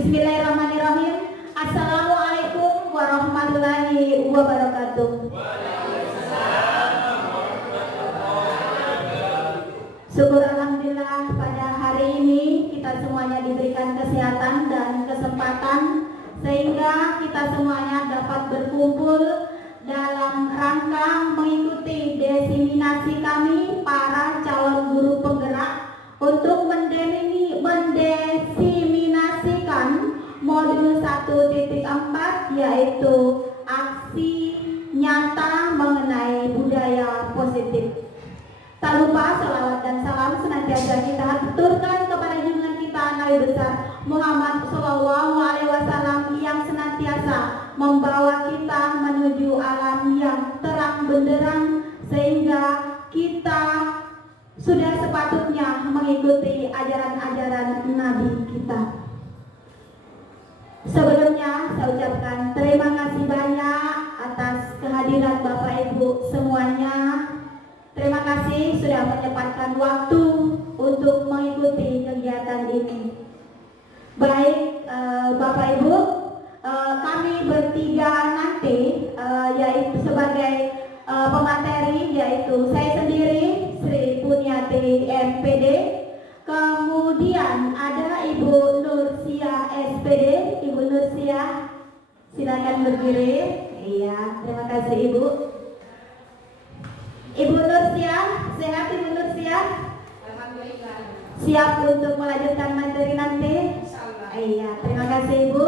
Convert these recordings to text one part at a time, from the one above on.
Bismillahirrahmanirrahim. Assalamualaikum warahmatullahi wabarakatuh. Syukur alhamdulillah pada hari ini kita semuanya diberikan kesehatan dan kesempatan sehingga kita semuanya dapat berkumpul dalam rangka mengikuti desiminasi kami para calon guru penggerak untuk mendesiminasikan modul 1.4 yaitu aksi nyata mengenai budaya positif. Tak lupa salawat dan salam senantiasa kita haturkan kepada junjungan kita Nabi besar Muhammad Shallallahu Alaihi Wasallam yang senantiasa membawa kita menuju alam yang terang benderang sehingga kita sudah sepatutnya mengikuti ajaran-ajaran Nabi kita. Sebelumnya saya ucapkan terima kasih banyak atas kehadiran Bapak Ibu semuanya. Terima kasih sudah menyempatkan waktu untuk mengikuti kegiatan ini. Baik Bapak Ibu, kami bertiga nanti yaitu sebagai pemateri, yaitu saya sendiri Sri Punyati MPD, kemudian ada Ibu Nursia SPD. Ibu Nursia silakan berdiri. Iya, terima kasih Ibu. Ibu Nursia, sehat Ibu Nursia? Alhamdulillah. Siap untuk melanjutkan materi nanti? Insyaallah. Iya, terima kasih Ibu.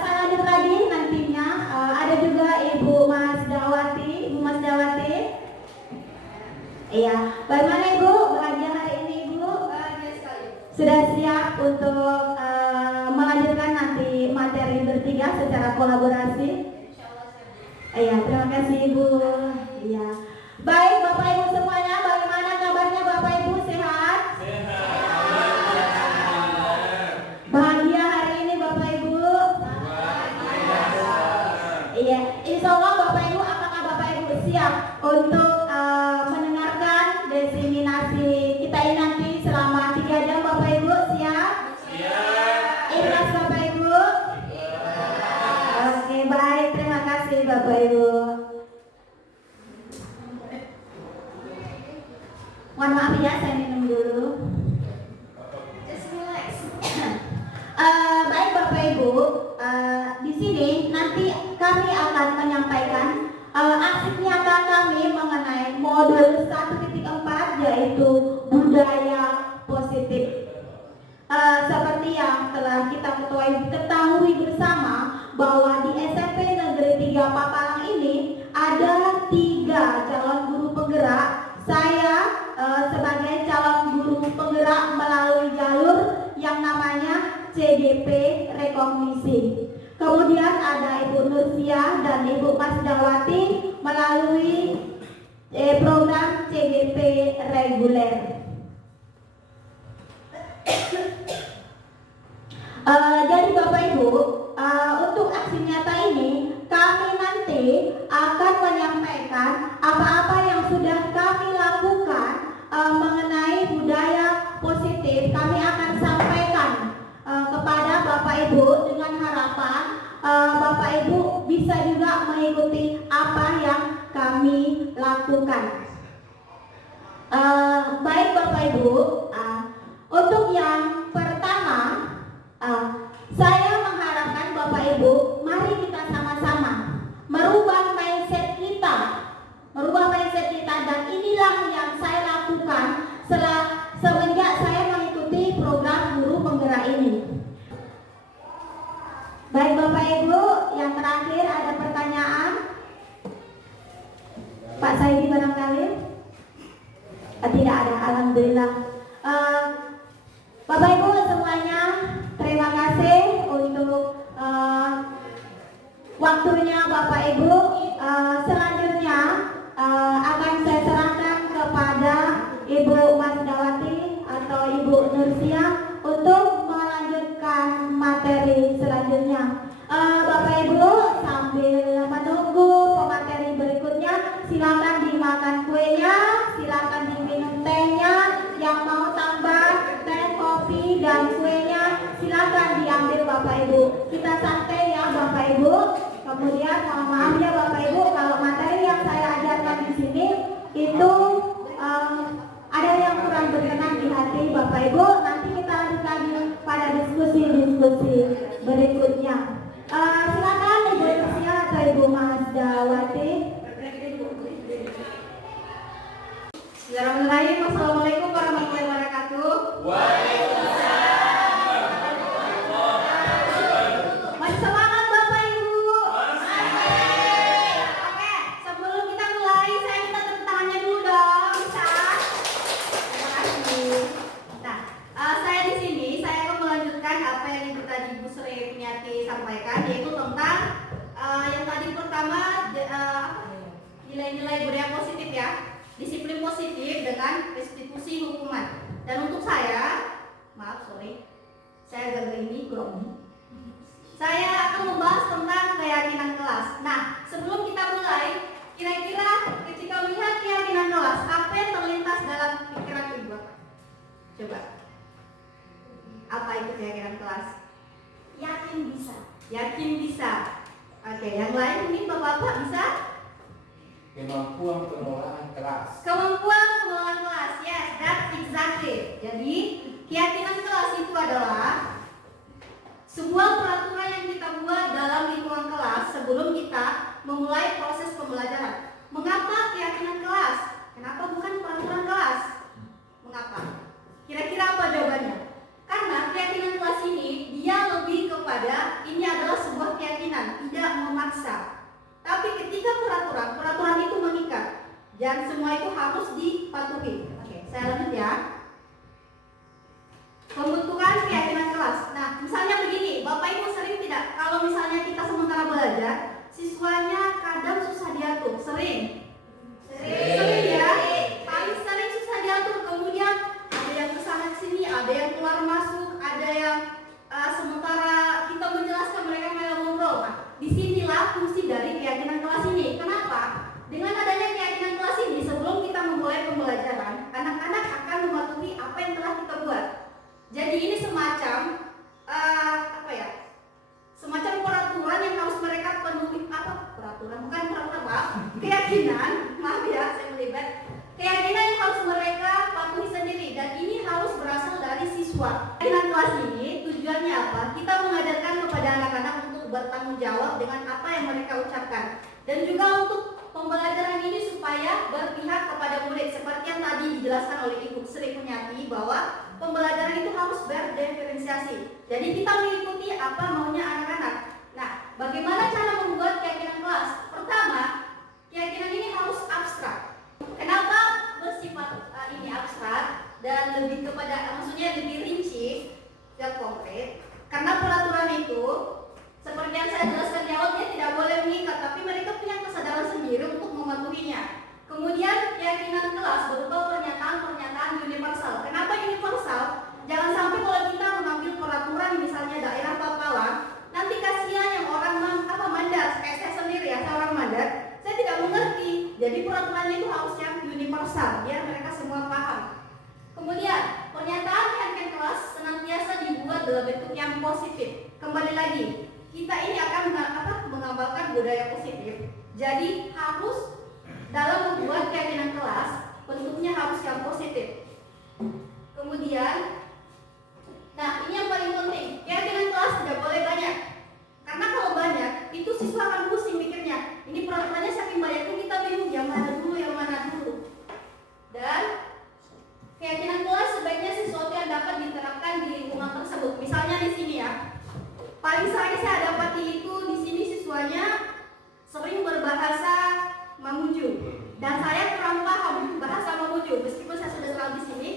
Saya lanjut lagi nantinya. Ada juga Ibu Mas Dawati. Ibu Mas Dawati. Iya, bagaimana Ibu? Bahagia hari ini Ibu? Bahagia sekali. Sudah siap untuk melanjutkan nanti materi bertiga secara kolaborasi? Insyaallah siap. Iya, terima kasih Ibu. Iya. Baik Bapak Ibu semuanya, bagaimana kabarnya Bapak Ibu, sehat? Bahagia hari ini Bapak Ibu? Iya, insya Allah Bapak Ibu, apakah Bapak Ibu siap untuk mendengarkan desiminasi kita ini nanti selama 3 jam Bapak Ibu? Siap? Siap. Ikhlas Bapak Ibu? Oke, baik, terima kasih Bapak Ibu. Mohon maaf ya, saya minum dulu. Just relax. Baik Bapak Ibu, di sini nanti kami akan menyampaikan aksi nyata kami mengenai modul 1.4 yaitu budaya positif. Seperti yang telah kita ketahui bersama bahwa di SMP Negeri 3 Papalang ini ada 3 calon guru penggerak. Saya sebagai calon guru penggerak melalui jalur yang namanya CDP Rekognisi. Kemudian ada Ibu Nursia dan Ibu Mas Dawati melalui program CDP reguler. Jadi Bapak Ibu, untuk aksi nyata ini kami nanti akan menyampaikan apa-apa yang sudah kami lakukan mengenai budaya positif. Kami akan sampaikan kepada Bapak Ibu dengan harapan Bapak Ibu bisa juga mengikuti apa yang kami lakukan. Baik Bapak Ibu, untuk yang pertama saya mengharapkan Bapak Ibu, mari kita sama-sama merubah mindset kita, dan inilah yang saya lakukan semenjak saya mengikuti program guru penggerak ini. Baik Bapak Ibu, yang terakhir ada pertanyaan? Pak Saidi barangkali? Tidak ada, alhamdulillah. Bapak Ibu semuanya, terima kasih untuk waktunya Bapak Ibu. Selanjutnya akan saya serahkan kepada Ibu Mas Dawati atau Ibu Nursia untuk melanjutkan materi selanjutnya. Bapak Ibu sambil menunggu pemateri berikutnya, silakan dimakan kuenya, silakan diminum tehnya. Yang mau tambah teh, kopi, dan kuenya silakan diambil Bapak Kemudian mohon maaf ya Bapak Ibu kalau materi yang saya ajarkan di sini itu ada yang kurang berkenan di hati Bapak Ibu. Nanti kita lanjut lagi pada diskusi berikutnya. Silakan Ibu Sia atau Ibu Masdawati. Bismillahirrahmanirrahim. Assalamualaikum warahmatullahi wabarakatuh. Masih semangat Bapak Ibu? Oke, sebelum kita mulai saya minta tepuk tangannya dulu dong, bisa? Terima kasih. Nah, saya di sini saya akan melanjutkan apa yang Ibu tadi Bu Sri Punyati sampaikan, yaitu tentang yang tadi pertama nilai-nilai budaya positif ya, disiplin positif dengan restitusi hukuman. Dan untuk saya agak gini grogi. Saya akan membahas tentang keyakinan kelas. Nah, sebelum kita mulai, kira-kira ketika melihat keyakinan kelas, apa yang terlintas dalam pikiran Ibu? Coba. Apa itu keyakinan kelas? Yakin bisa. Yakin bisa. Oke, yang lain ini Bapak-bapak bisa? Kemampuan pengelolaan kelas. Kemampuan pengelolaan kelas. Yes, that's exactly. Jadi, keyakinan kelas itu adalah sebuah peraturan yang kita buat dalam lingkungan kelas sebelum kita memulai proses pembelajaran. Mengapa keyakinan kelas? Kenapa bukan peraturan kelas? Mengapa? Kira-kira apa jawabannya? Karena keyakinan kelas ini dia lebih kepada ini adalah sebuah keyakinan, tidak memaksa. Tapi ketika peraturan itu mengikat dan semua itu harus dipatuhi. Oke, saya lanjut ya. Pembentukan keyakinan kelas. Nah, misalnya begini, Bapak Ibu sering tidak kalau misalnya kita sementara belajar, siswanya kadang susah diatur, sering ya, paling sering susah diatur. Kemudian ada yang kesana kesini, ada yang keluar masuk, ada yang sementara kita menjelaskan mereka malah ngobrol. Nah, disinilah fungsi dari keyakinan kelas ini. Kenapa? Dengan adanya keyakinan kelas ini, sebelum kita memulai pembelajaran, anak-anak akan mematuhi apa yang telah kita buat. Jadi ini semacam semacam peraturan yang harus mereka penuhi. Keyakinan, maaf ya saya melibat. Keyakinan yang harus mereka patuhi sendiri dan ini harus berasal dari siswa. Keyakinan kelas ini tujuannya apa? Kita mengajarkan kepada anak-anak untuk bertanggung jawab dengan apa yang mereka ucapkan dan juga untuk pembelajaran ini supaya berpihak kepada murid seperti yang tadi dijelaskan oleh Ibu Sri Punyati bahwa pembelajaran itu harus berdiferensiasi. Jadi kita mengikuti apa maunya anak-anak. Nah, bagaimana cara membuat keyakinan kelas? Pertama, keyakinan ini harus abstrak. Kenapa bersifat ini abstrak dan lebih kepada maksudnya lebih rinci dan konkret? Karena peraturan itu seperti yang saya jelaskan di awal dia tidak boleh mengikat, tapi mereka punya kesadaran sendiri untuk mematuhinya. Kemudian keyakinan kelas berupa pernyataan-pernyataan universal. Kenapa universal? Jangan sampai kalau kita mengambil peraturan misalnya daerah Papawan, nanti kasihan yang orang mandar, saya sendiri ya, saya orang mandar, saya tidak mengerti. Jadi peraturannya itu harus yang universal, biar mereka semua paham. Kemudian pernyataan keyakinan kelas senantiasa dibuat dalam bentuk yang positif. Kembali lagi, kita ini akan mengamalkan budaya positif. Jadi harus dalam membuat keyakinan kelas bentuknya harus yang positif. Kemudian, nah ini yang paling penting, keyakinan kelas tidak boleh banyak. Karena kalau banyak, itu siswa akan pusing mikirnya. Ini peraturannya saking banyaknya kita bingung yang mana dulu. Dan keyakinan kelas sebaiknya sesuatu yang dapat diterapkan di lingkungan tersebut. Misalnya di sini ya. Paling sering saya dapati itu di sini siswanya sering berbahasa Mamuju dan saya kurang paham bahasa Mamuju meskipun saya sudah selalu di sini.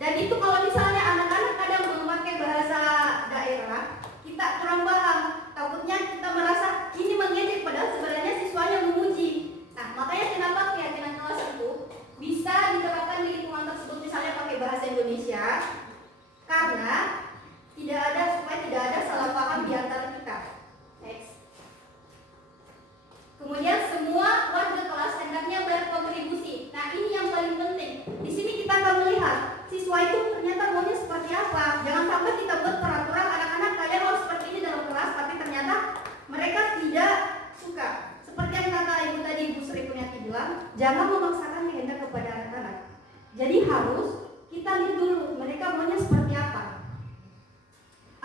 Dan itu kalau misalnya anak-anak kadang memakai bahasa daerah, kita kurang paham. Takutnya kita merasa ini mengejek padahal sebenarnya siswanya memuji. Nah, makanya kenapa keyakinan kelas itu bisa diterapkan di lingkungan tersebut misalnya pakai bahasa Indonesia karena supaya tidak ada salah paham di antara kita. Next. Kemudian semua warga kelas hendaknya berkontribusi. Nah, ini yang paling penting. Di sini kita akan melihat siswa itu ternyata maunya seperti apa. Jangan sampai kita buat peraturan anak-anak kalian harus seperti ini dalam kelas, tapi ternyata mereka tidak harus kita lihat dulu mereka maunya seperti apa.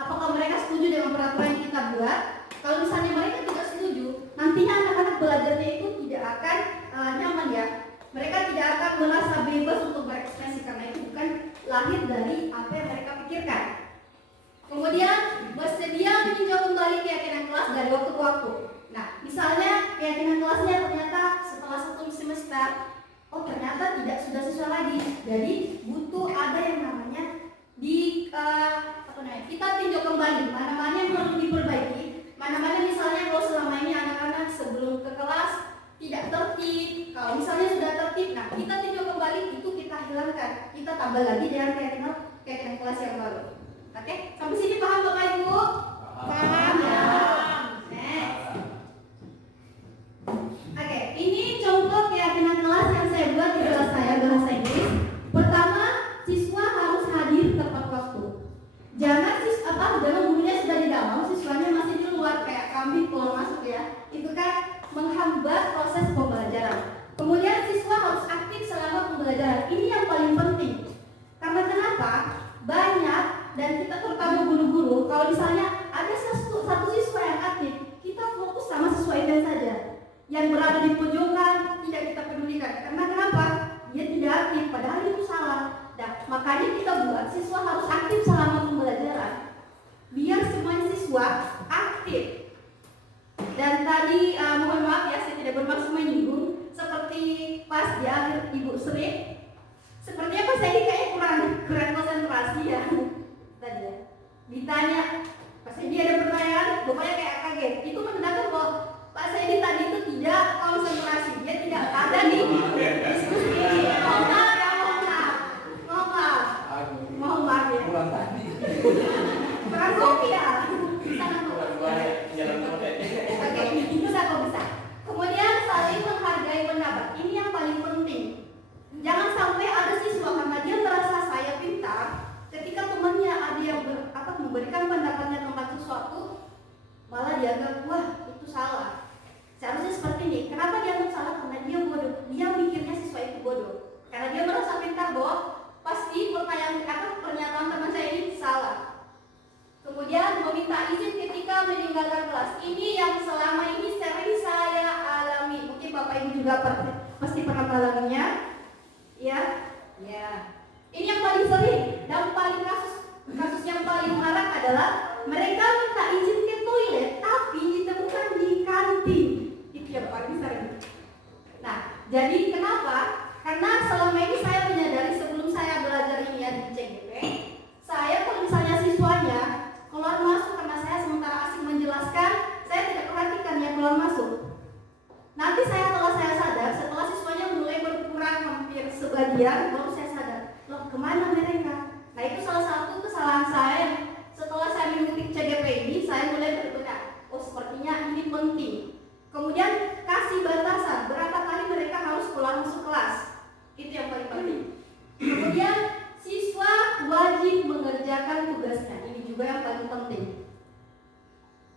Apakah mereka setuju dengan peraturan yang kita buat? Kalau misalnya mereka tidak setuju, nantinya anak-anak belajarnya itu tidak akan nyaman ya. Mereka tidak akan merasa bebas untuk berekspresi karena itu bukan lahir dari apa yang mereka pikirkan. Kemudian bersedia meninjau kembali keyakinan kelas dari waktu ke waktu. Nah, misalnya keyakinan kelasnya ternyata setelah 1 semester, oh ternyata tidak sudah sesuai lagi. Jadi butuh ada yang namanya kita tinjau kembali mana-mana yang perlu diperbaiki, mana-mana misalnya kalau selama ini anak-anak sebelum ke kelas tidak tertib, kalau misalnya sudah tertib, nah kita tinjau kembali itu kita hilangkan, kita tambah lagi dengan keyakinan kelas yang baru. Oke, sampai sini paham Bapak Ibu? Paham ya? Next. Oke, ini contoh keyakinan kelas yang saya buat di kelas saya bahasa Inggris. Pertama, siswa harus hadir tepat waktu. Jangan gurunya sudah di dalam, siswanya masih di luar kayak kambing keluar masuk ya. Itu kan menghambat proses pembelajaran. Kemudian siswa harus aktif selama pembelajaran. Ini yang paling penting. Karena kenapa? Banyak dan kita terutama guru-guru, kalau misalnya ada satu siswa yang aktif, kita fokus sama siswa itu saja. Yang berada di pojokan tidak kita pedulikan. Karena kenapa? Dia tidak aktif, padahal itu salah. Nah, makanya kita buat siswa harus aktif selama pembelajaran. Biar semua siswa aktif. Dan tadi mohon maaf ya, saya tidak bermaksud menyinggung. Seperti pas di akhir Ibu Sri, sepertinya Pak Saidi kayaknya kurang konsentrasi ya. Tadi ya. Ditanya, Pak Saidi ada pertanyaan, bapaknya kayak kaget. Itu menandakan bahwa Pak Saidi tadi itu tidak konsentrasi, dia tidak ada di diskusi. Mohon maaf ya. Kurang kopi ya. Bisa Oke, bisa kok bisa. Kemudian saling menghargai pendapat. Ini yang paling penting. Jangan sampai ada siswa karena dia merasa saya pintar, ketika temannya ada yang memberikan pendapatnya tentang sesuatu, malah dianggap wah itu salah. Seharusnya seperti ini. Kenapa dianggap salah? Karena dia bodoh. Dia mikirnya siswa itu bodoh. Karena dia merasa pintar bahwa pasti pernyataan teman saya ini salah. Kemudian meminta izin ketika meninggalkan kelas. Ini yang selama ini sering saya alami. Mungkin Bapak Ibu juga pasti pernah mengalaminya. Ya. Ini yang paling sering dan paling kasus yang paling marak adalah mereka minta izin ke toilet tapi ditemukan di kantin. Itu yang paling sering. Nah, jadi kenapa? Karena selama ini saya menyadari sebelum saya belajar ini ya di CGP, saya kalau misalnya siswanya keluar masuk karena saya sementara asik menjelaskan, saya tidak perhatikan ya keluar masuk. Nanti setelah saya sadar, setelah siswanya mulai berkurang hampir sebagian, baru saya sadar, loh kemana mereka? Nah itu salah satu kesalahan saya. Setelah saya mengikuti CGP ini, saya mulai berbenah. Oh sepertinya ini penting. Kemudian kasih batasan berapa kali mereka harus keluar masuk kelas. Itu yang paling penting. Kemudian siswa wajib mengerjakan tugasnya. Ini juga yang paling penting.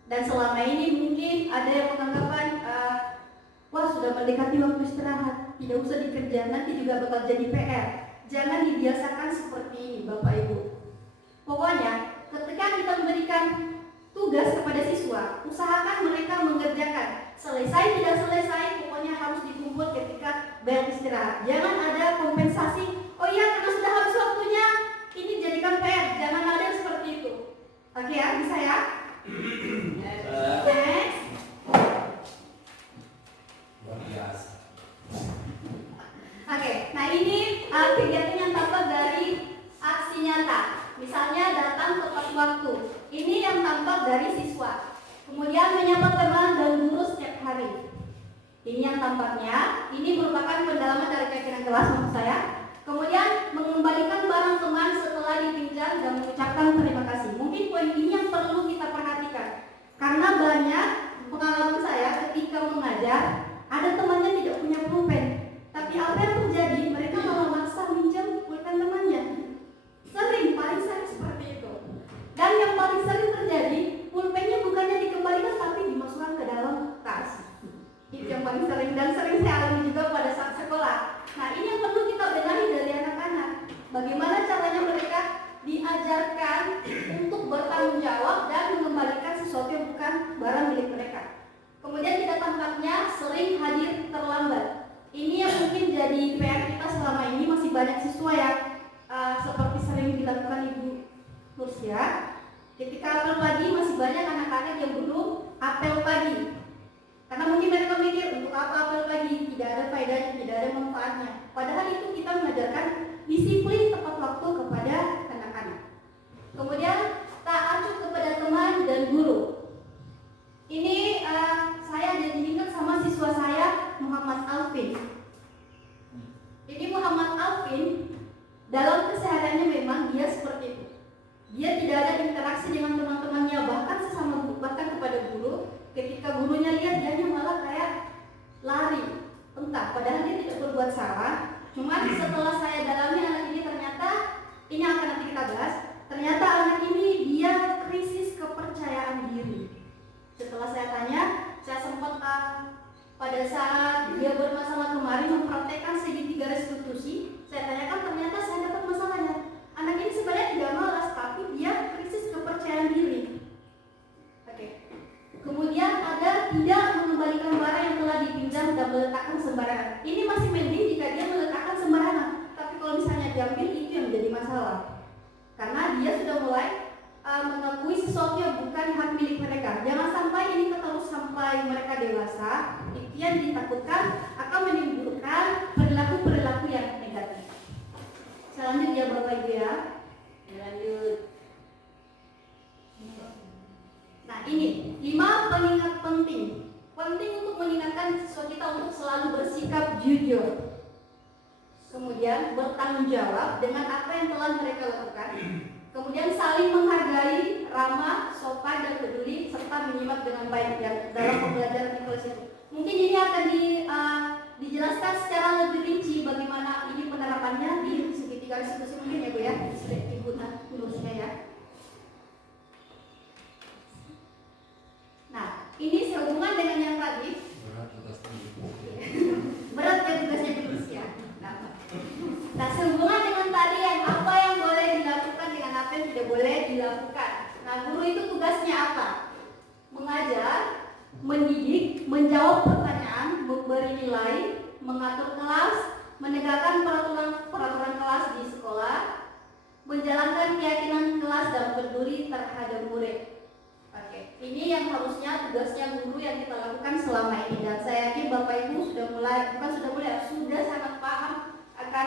Dan selama ini mungkin ada yang menganggapan wah sudah mendekati waktu istirahat, tidak usah dikerja, nanti juga bakal jadi PR. Jangan dibiasakan seperti ini Bapak Ibu. Pokoknya ketika kita memberikan tugas kepada siswa, usahakan mereka mengerjakan. Selesai tidak selesai, pokoknya harus dikumpul ketika bel istirahat. Jangan ada kompensasi. Oh iya, karena sudah habis waktunya, ini jadikan PR. Jangan ada seperti itu. Oke ya, bisa ya? Next. Oke, nah ini kegiatan yang tampak dari aksi nyata. Misalnya datang tepat waktu. Ini yang tampak dari siswa. Kemudian menyapa teman dan guru setiap hari. Ini yang tampaknya. Ini merupakan pendalaman dari keyakinan kelas maksud saya. Kemudian mengembalikan barang teman setelah dipinjam dan mengucapkan terima kasih. Mungkin poin ini yang perlu kita perhatikan. Karena banyak pengalaman saya ketika mengajar, ada temannya tidak punya pulpen. Tapi apa yang terjadi? Mereka malah maksa minjam pulpen temannya. Sering, paling sering seperti itu. Dan yang paling sering terjadi, pulpennya bukannya dikembalikan tapi dimasukkan ke dalam tas. Itu yang paling sering dan sering saya alami juga pada saat sekolah. Nah ini yang perlu kita benahi dari anak-anak. Bagaimana caranya mereka diajarkan untuk bertanggung jawab dan mengembalikan sesuatu yang bukan barang milik mereka. Kemudian kita tampaknya sering hadir terlambat. Ini yang mungkin jadi PR kita selama ini, masih banyak siswa yang seperti sering dilakukan Ibu Nursia. Ketika apel pagi masih banyak anak-anak yang belum apel pagi. Karena mungkin mereka mikir untuk apa apel pagi, tidak ada faedahnya, tidak ada manfaatnya. Padahal itu kita mengajarkan disiplin tepat waktu kepada anak-anak. Kemudian tak acuh kepada teman dan guru. Ini saya jadi ingat sama siswa saya, Muhammad Alvin. Ini Muhammad Alvin dalam kesehariannya memang dia seperti itu. Dia tidak ada interaksi dengan teman-temannya, bahkan kepada guru. Ketika gurunya lihat, dia malah kayak lari, entah. Padahal dia tidak berbuat salah. Cuma setelah saya dalami anak ini, ternyata ini akan nanti kita bahas. Ternyata anak ini dia krisis kepercayaan diri. Setelah saya tanya, saya sempat pada saat dia bermasalah kemarin mempraktekkan segitiga restitusi, saya tanyakan, ternyata saya dapat masalahnya. Anak ini sebenarnya tidak malas, tapi dia krisis kepercayaan diri. Oke. Kemudian ada tidak mengembalikan barang yang telah dipinjam dan meletakkan sembarangan. Ini masih mending jika dia meletakkan sembarangan. Tapi kalau misalnya diambil, itu yang menjadi masalah. Karena dia sudah mulai mengakui sesuatu yang bukan hak milik mereka. Jangan sampai ini terus sampai mereka dewasa. Itu yang ditakutkan akan menimbulkan perilaku-perilaku yang negatif. Selanjutnya Bapak Ibu ya. Lanjut. Nah ini 5 pengingat penting. Penting untuk mengingatkan siswa kita untuk selalu bersikap jujur. Kemudian bertanggung jawab dengan apa yang telah mereka lakukan. Kemudian saling menghargai, ramah, sopan dan peduli, serta menyimak dengan baik ya, dalam pembelajaran inklusif. Mungkin ini akan dijelaskan secara lebih rinci bagaimana ini penerapannya di segitiga restitusi mungkin ya Bu ya, Ibu Nursia ya. Nah, ini sehubungan dengan yang tadi. Berat ya tugasnya Bu Nursia. Nah, sehubungan dengan tadi yang apa yang boleh dilakukan dengan apa yang tidak boleh dilakukan. Nah, guru itu tugasnya apa? Mengajar, mendidik, menjawab pertanyaan, memberi nilai, mengatur kelas, menegakkan peraturan kelas di sekolah, menjalankan keyakinan kelas dan peduli terhadap murid. Oke, ini yang harusnya tugasnya guru yang kita lakukan selama ini, dan saya yakin Bapak Ibu sudah sangat paham akan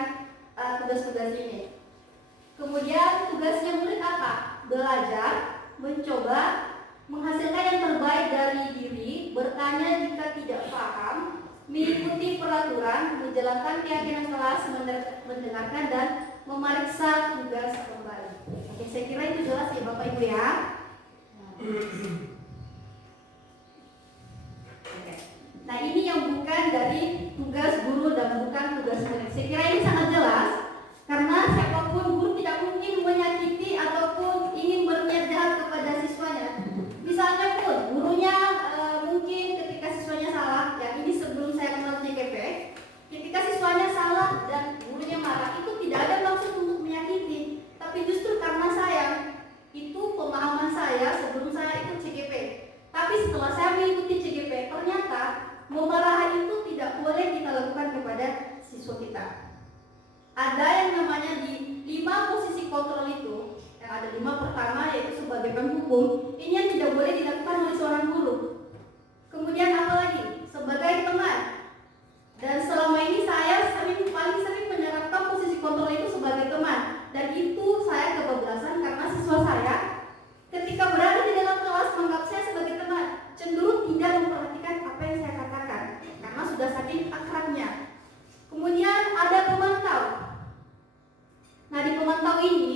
tugas-tugas ini. Kemudian tugasnya murid apa? Belajar, mencoba, menghasilkan yang terbaik dari diri, bertanya jika tidak paham, mengikuti peraturan, menjalankan keyakinan kelas, mendengarkan dan memeriksa tugas kembali. Oke, saya kira itu jelas ya Bapak Ibu ya. Nah ini yang bukan dari tugas guru dan bukan tugas murid. Saya kira ini sangat jelas karena siapapun guru tidak mungkin menyakiti ataupun ingin berniat jahat kepada siswanya. Misalnya pun gurunya mungkin ketika siswanya salah, ya ini sebelum saya kenal CGP, ketika siswanya salah dan gurunya marah, itu tidak ada maksud untuk menyakiti, tapi justru karena sayang. Itu pemahaman saya sebelum saya ikut CGP. Tapi setelah saya mengikuti CGP, ternyata memarahi itu tidak boleh kita lakukan kepada siswa kita. Ada yang namanya di 5 posisi kontrol itu, yang ada 5 pertama yaitu sebagai penghukum, ini yang tidak boleh dilakukan oleh seorang guru. Kemudian apa lagi? Sebagai teman. Dan selama ini saya paling sering menerapkan posisi kontrol itu sebagai teman. Dan itu saya kebablasan karena siswa saya ketika berada di dalam kelas menganggap saya sebagai teman, cenderung tidak memperhatikan apa yang saya katakan karena sudah saking akrabnya. Kemudian ada pemantau. Nah di pemantau ini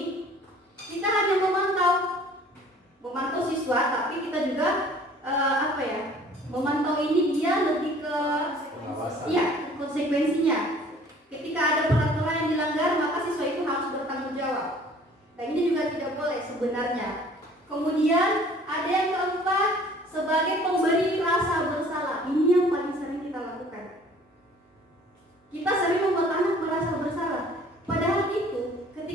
kita hanya memantau siswa, tapi kita juga memantau ini dia lebih ke konsekuensinya. Ketika ada peraturan yang dilanggar, maka siswa itu harus bertanggung jawab. Dan ini juga tidak boleh sebenarnya. Kemudian ada yang keempat, sebagai pemberi rasa bersalah. Ini yang paling sering kita lakukan. Kita sering membuat anak merasa bersalah. Padahal itu, ketika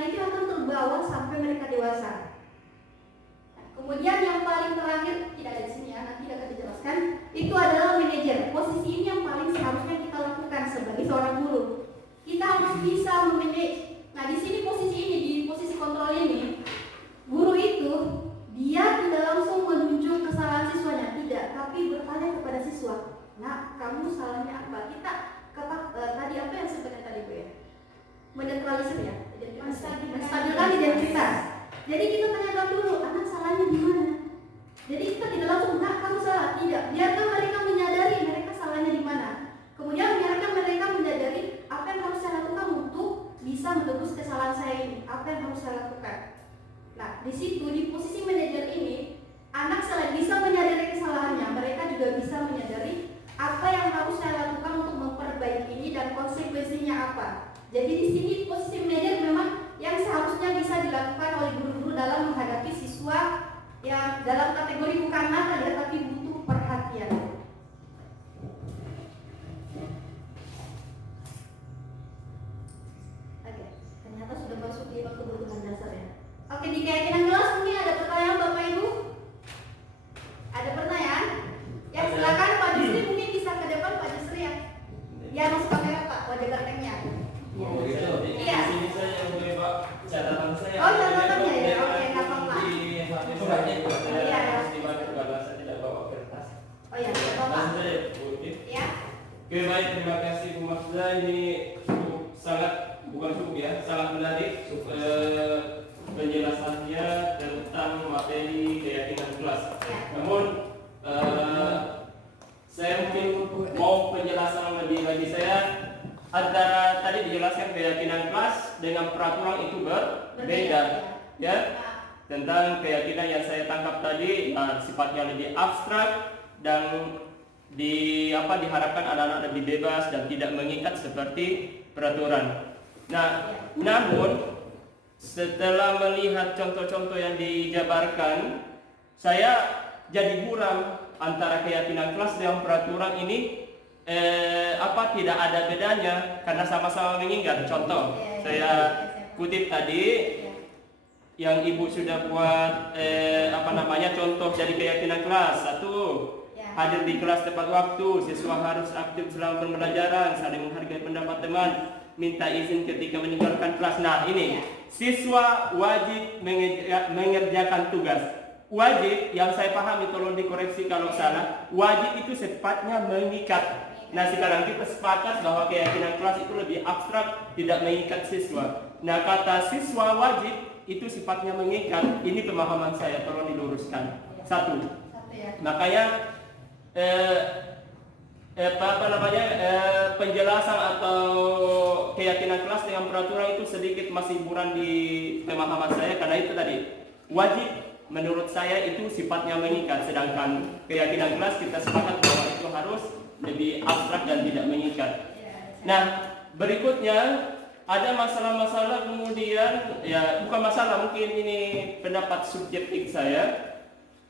Nah, itu akan terbawa sampai mereka dewasa. Nah, kemudian yang paling terakhir, tidak ada di sini ya, nanti akan dijelaskan, itu adalah manajer. Posisi ini yang paling seharusnya kita lakukan sebagai seorang guru. Kita harus bisa memanage. Nah, di sini posisi ini, di posisi kontrol ini, guru itu dia tidak langsung menunjuk kesalahan siswanya, tidak, tapi bertanya kepada siswa. Nah, kamu salahnya apa? Kita tadi apa yang sebenarnya tadi Bu ya? Menetralisir ya, menstabilkan identitas. Jadi kita tanyakan dulu, anak salahnya di mana? Jadi kita tidak langsung, nak kamu salah, tidak. Biarkan mereka menyadari mereka salahnya di mana. Kemudian biarkan mereka menyadari apa yang harus saya lakukan untuk bisa menebus kesalahan saya ini. Apa yang harus saya lakukan? Nah, di situ di posisi manajer ini, anak selain bisa menyadari kesalahannya, mereka juga bisa menyadari apa yang harus saya lakukan untuk memperbaiki ini dan konsekuensinya apa. Jadi di sini posisi manajer memang yang seharusnya bisa dilakukan oleh guru-guru dalam menghadapi siswa yang dalam kategori bukan nakal ya, tapi butuh perhatian. Oke, ternyata sudah masuk di kebutuhan dasar ya. Oke, di keyakinan kelas mungkin ada pertanyaan Bapak Ibu? Ada pertanyaan? Ya silakan Pak Jusri, mungkin bisa ke depan Pak Jusri ya. Ya masuk kamera Pak, wajah gantengnya. Oh gitu. Iya. Di sini saya yang boleh Pak catatan saya. Oh, catatannya ya. Oke, enggak apa-apa. Di HP saya Iya, ya. harus dibaca kalau saya tidak bawa kertas. Oh ya, enggak apa-apa. Langsung saja Bu. Ya. Oke, baik, terima kasih Bu Mahfuza. Ini cukup sangat bukan cukup ya, sangat menarik penjelasannya tentang materi keyakinan kelas. Ya. Namun saya mungkin mau penjelasan lebih bagi saya. Antara tadi dijelaskan keyakinan kelas dengan peraturan itu berbeda, ya. Tentang keyakinan yang saya tangkap tadi sifatnya lebih abstrak dan diharapkan anak-anak lebih bebas dan tidak mengikat seperti peraturan. Nah, namun setelah melihat contoh-contoh yang dijabarkan, saya jadi buram antara keyakinan kelas dengan peraturan ini. Tidak ada bedanya karena sama-sama mengingat. Contoh, saya kutip tadi yang ibu sudah buat contoh dari keyakinan kelas. 1. Hadir di kelas tepat waktu, siswa harus aktif selama pembelajaran, saling menghargai pendapat teman, minta izin ketika meninggalkan kelas. Nah, ini siswa wajib mengerjakan tugas. Wajib, yang saya pahami, tolong dikoreksi kalau salah, wajib itu sifatnya mengikat. Nah, sekarang kita sepakat bahwa keyakinan kelas itu lebih abstrak, tidak mengikat siswa. Nah, kata siswa wajib itu sifatnya mengikat. Ini pemahaman saya, tolong diluruskan. 1. Makanya penjelasan atau keyakinan kelas dengan peraturan itu sedikit masih buram di pemahaman saya, karena itu tadi wajib menurut saya itu sifatnya mengikat, sedangkan keyakinan kelas kita sepakat bahwa itu harus lebih abstrak dan tidak mengikat. Nah, berikutnya ada masalah-masalah kemudian, ya bukan masalah, mungkin ini pendapat subjektif saya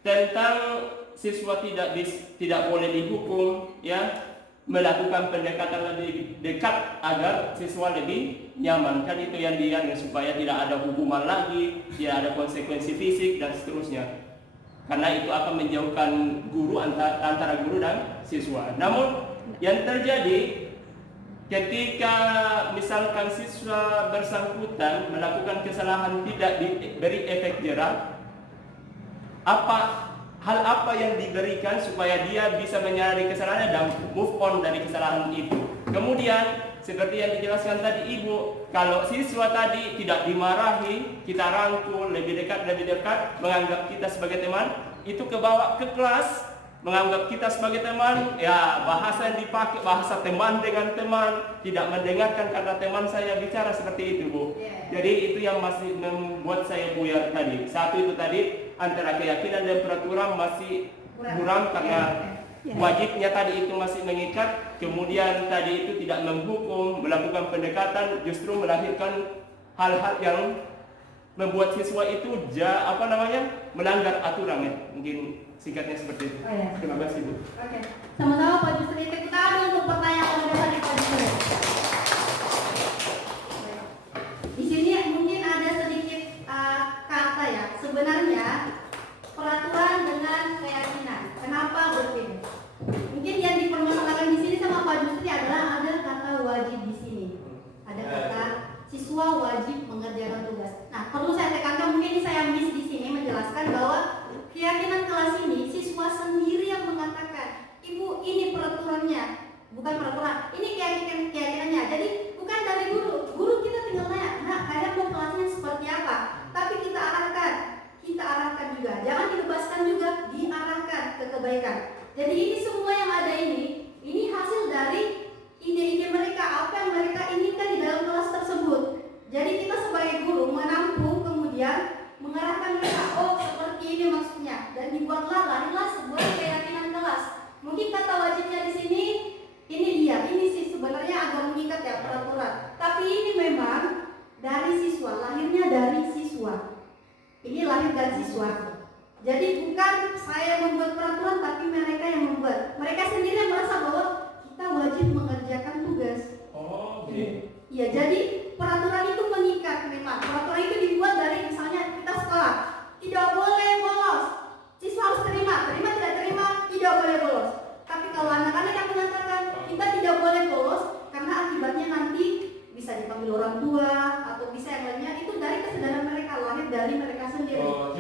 tentang siswa tidak boleh dihukum, ya, melakukan pendekatan lebih dekat agar siswa lebih nyaman. Kan itu yang supaya tidak ada hukuman lagi, tidak ada konsekuensi fisik dan seterusnya. Karena itu akan menjauhkan guru antara guru dan siswa. Namun yang terjadi ketika misalkan siswa bersangkutan melakukan kesalahan tidak diberi efek jerak, hal apa yang diberikan supaya dia bisa menyadari kesalahannya dan move on dari kesalahan itu. Kemudian seperti yang dijelaskan tadi Ibu, kalau siswa tadi tidak dimarahi, kita rangkul lebih dekat, menganggap kita sebagai teman, itu kebawa ke kelas, menganggap kita sebagai teman, ya bahasa yang dipakai bahasa teman dengan teman, tidak mendengarkan kata teman saya bicara seperti itu Bu. Jadi itu yang masih membuat saya buyar tadi. 1 itu tadi antara keyakinan dan peraturan masih buram karena wajibnya tadi itu masih mengikat, kemudian tadi itu tidak menghukum, melakukan pendekatan, justru melahirkan hal-hal yang membuat siswa itu melanggar aturan ya. Mungkin singkatnya seperti itu. Terima kasih Bu. Oke. Sama-sama Pak Jusri. Kita ada untuk pertanyaan dari Pak Jusri. Di sini mungkin ada wajib mengerjakan tugas. Nah, perlu saya tekankan, mungkin saya miss di sini menjelaskan bahwa keyakinan kelas ini siswa sendiri yang mengatakan, Ibu ini peraturannya, bukan peraturan, ini keyakinannya. Jadi bukan dari guru. Guru kita tinggal nanya, nah kalian mau kelasnya seperti apa? Tapi kita arahkan juga. Jangan dibebaskan juga, diarahkan ke kebaikan. Jadi ini semua yang ada ini hasil dari ide-ide mereka, apa yang mereka inginkan di dalam kelas tersebut. Jadi kita sebagai guru menampung, kemudian mengarahkan mereka, oh seperti ini maksudnya, dan dibuatlah lahirlah sebuah keyakinan kelas. Mungkin kata wajibnya di sini, ini sih sebenarnya agak mengikat ya peraturan. Tapi ini memang dari siswa, lahirnya dari siswa. Ini lahir dari siswa. Jadi bukan saya yang membuat peraturan, tapi mereka yang membuat. Mereka sendiri yang merasa bahwa kita wajib mengerjakan tugas. Oh, gitu. Ya, jadi peraturan itu mengikat memang. Peraturan itu dibuat dari misalnya kita sekolah, tidak boleh bolos. Siswa harus terima tidak terima, tidak boleh bolos. Tapi kalau anak-anak yang mengatakan kita tidak boleh bolos karena akibatnya nanti bisa dipanggil orang tua atau bisa yang lainnya, itu dari kesadaran mereka, lahir dari mereka sendiri. Oh,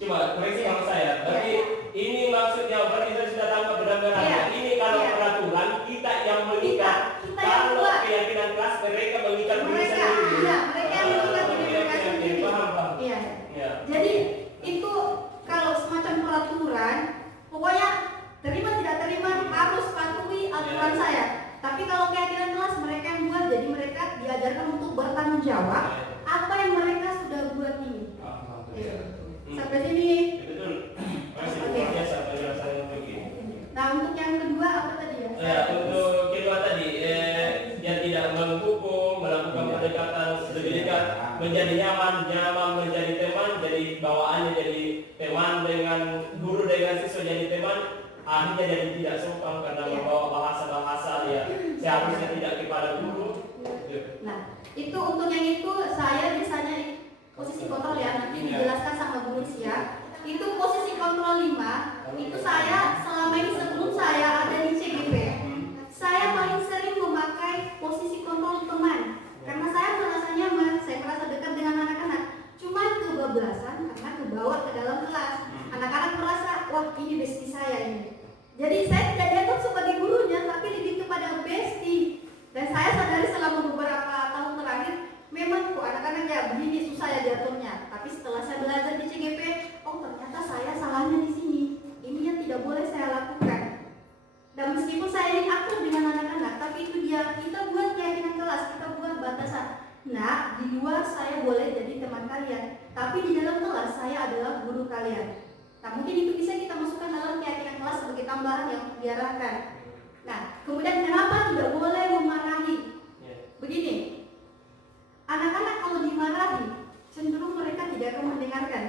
coba koreksi Iya. sama saya. Berarti ini maksudnya, berarti saya sudah tangkap benar-benar. Iya. Ini kalau Iya. peraturan kita yang mengikat. Kita yang Kalau buat. keyakinan kelas mereka mengikat diri Mereka, sendiri. iya, mereka yang mengikat diri mereka Oke, sendiri. paham. Iya. Ya. Jadi itu kalau semacam peraturan, pokoknya terima tidak terima harus patuhi aturan saya. Tapi kalau keyakinan kelas mereka yang buat, jadi mereka diajarkan untuk bertanggung jawab apa yang mereka sudah buat ini. Iya. Sampai sini. Betul. Masih Oke. biasa penjelasan untuk ini. Nah, untuk yang kedua apa tadi ya? Ya, untuk kedua tadi yang tidak menghukum, melakukan pendekatan lebih dekat, menjadi nyaman menjadi teman, jadi bawaannya jadi teman dengan guru dengan siswa jadi teman, akhirnya jadi tidak sopan karena membawa bahasa-bahasa yang seharusnya tidak kepada guru. Nah, itu untuk yang itu saya biasanya posisi kontrol ya, nanti dijelaskan sama guru ya. Itu posisi kontrol 5, itu saya selama ini sebelum saya ada di CGP, saya paling sering memakai posisi kontrol teman. Karena saya merasa nyaman, saya merasa dekat dengan anak-anak. Cuma kebablasan karena kebawa ke dalam kelas. Anak-anak merasa, wah ini bestie saya ini. Jadi saya tidak dianggap sebagai gurunya, tapi lebih kepada bestie. Dan saya sadari selama beberapa tahun terakhir, memang kok anak-anak ya begini susah ya diaturnya. Tapi setelah saya belajar di CGP, oh ternyata saya salahnya di sini. Ini yang tidak boleh saya lakukan. Dan meskipun saya ingin akur dengan anak-anak, tapi itu dia, kita buat keyakinan kelas, kita buat batasan. Nah, di luar saya boleh jadi teman kalian, tapi di dalam kelas saya adalah guru kalian. Nah, mungkin itu bisa kita masukkan dalam keyakinan kelas sebagai tambahan yang diarahkan. Nah, kemudian kenapa tidak boleh memarahi? Begini, anak-anak kalau dimarahi, cenderung mereka tidak akan mendengarkan.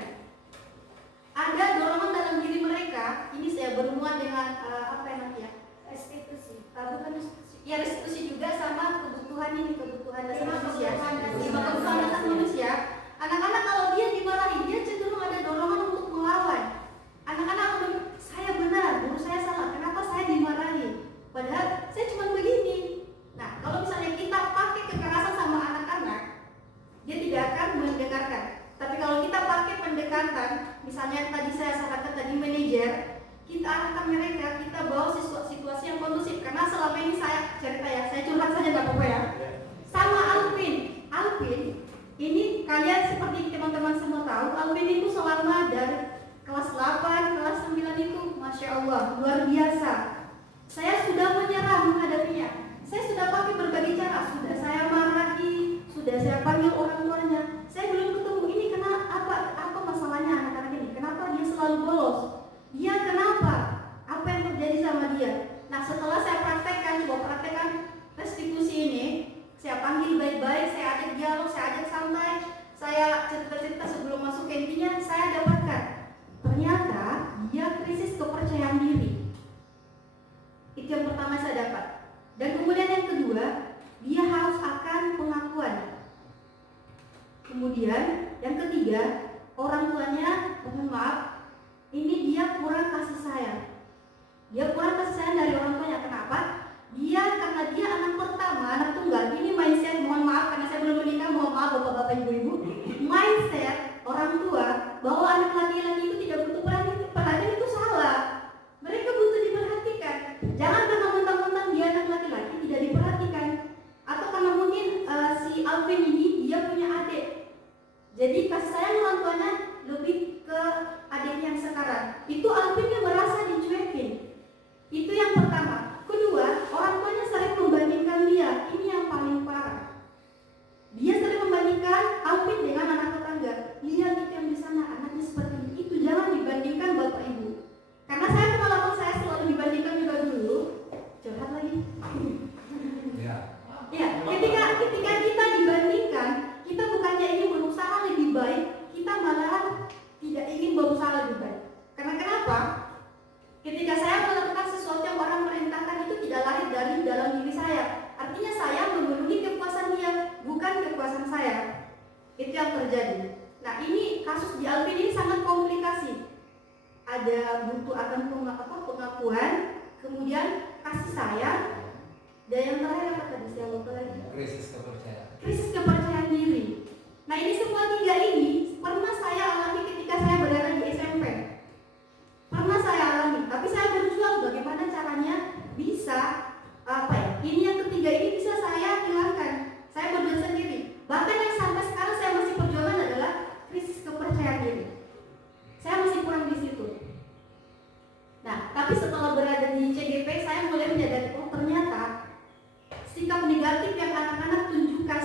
Ada dorongan dalam diri mereka, ini saya berhubungan dengan apa yang nanti ya? Restitusi. Bukan restitusi. Ya restitusi juga sama kebutuhan dasar manusia. Kebutuhan dasar manusia. Anak-anak kalau dia dimarahi, dia cenderung ada dorongan untuk melawan. Anak-anak saya benar, guru saya salah. Kenapa saya dimarahi? Padahal saya cuma begini. Nah, kalau misalnya kita pakai kekerasan sama anak-anak, dia tidak akan mendengarkan. Tapi kalau kita pakai pendekatan, misalnya tadi saya sarankan tadi manajer, kita arahkan mereka, kita bawa situasi yang kondusif. Karena selama ini saya cerita ya, saya curhat saja nggak apa-apa ya. Sama Alvin, ini kalian seperti teman-teman semua tahu, Alvin itu selama dari kelas 8, kelas 9 itu, Masya Allah, luar biasa. Saya sudah menyerah menghadapinya. Saya sudah pakai berbagai cara, sudah saya marahi, sudah saya panggil orang tuanya. Saya belum ketemu ini apa masalahnya anak-anak ini? Kenapa dia selalu bolos? Dia kenapa? Apa yang terjadi sama dia? Nah, setelah saya coba praktekkan restitusi ini, saya panggil baik-baik, saya ajak dialog, saya ajak santai, saya cerita-cerita sebelum masuk ke intinya, saya dapatkan ternyata dia krisis kepercayaan diri. Itu yang pertama saya dapat. Dan kemudian yang kedua, dia haus akan pengakuan. Kemudian yang ketiga, orang tuanya, mohon maaf, ini dia kurang kasih sayang. Dia kurang kasih sayang dari orang tuanya. Kenapa? Dia karena dia anak pertama, anak tunggal, ini mindset, mohon maaf karena saya belum menikah, mohon maaf bapak-bapak ibu-ibu, mindset orang tua bahwa anak laki-laki itu tidak butuh perhatian itu salah. Mereka butuh diperhatikan. Jangan karena mentang-mentang dia anak laki-laki tidak diperhatikan, atau karena mungkin si Alvin ini dia punya adik, jadi kasih sayang orang tuanya lebih ke adik yang sekarang. Itu Alvinnya merasa dicuekin. Itu yang pertama. Kedua, orang tuanya sering membandingkan dia. Ini yang paling parah. Dia sering membandingkan Alvin dengan anak tetangga. Lihat itu yang di sana, anaknya seperti ini. Itu jangan dibandingkan bapak ibu. Karena saya pengalaman saya selalu dibandingkan juga dulu. Curhat lagi. Ya, ketika kita dibandingkan, kita bukannya ingin berusaha lebih baik, kita malahan tidak ingin berusaha lebih baik. Karena kenapa? Ketika saya melakukan sesuatu yang orang perintahkan itu tidak lahir dari dalam diri saya. Artinya saya memenuhi kepuasan dia, bukan kepuasan saya. Itu yang terjadi. Nah, ini kasus di Alvin ini sangat komplikasi. Ada butuh akan pengakuan, kemudian kasih sayang, dan yang terakhir apa tadi saya lupa lagi? Krisis kepercayaan diri. Nah, ini semua tiga ini pernah saya alami ketika saya berada di SMP. Pernah saya alami, tapi saya berjuang bagaimana caranya bisa ini yang ketiga ini bisa saya hilangkan. Saya berjuang sendiri. Bahkan yang sampai sekarang saya masih perjuangan adalah krisis kepercayaan diri. Saya masih kurang di situ. Nah, tapi setelah berada di CGP saya mulai menyadari ternyata sikap negatif yang anak-anak tunjukkan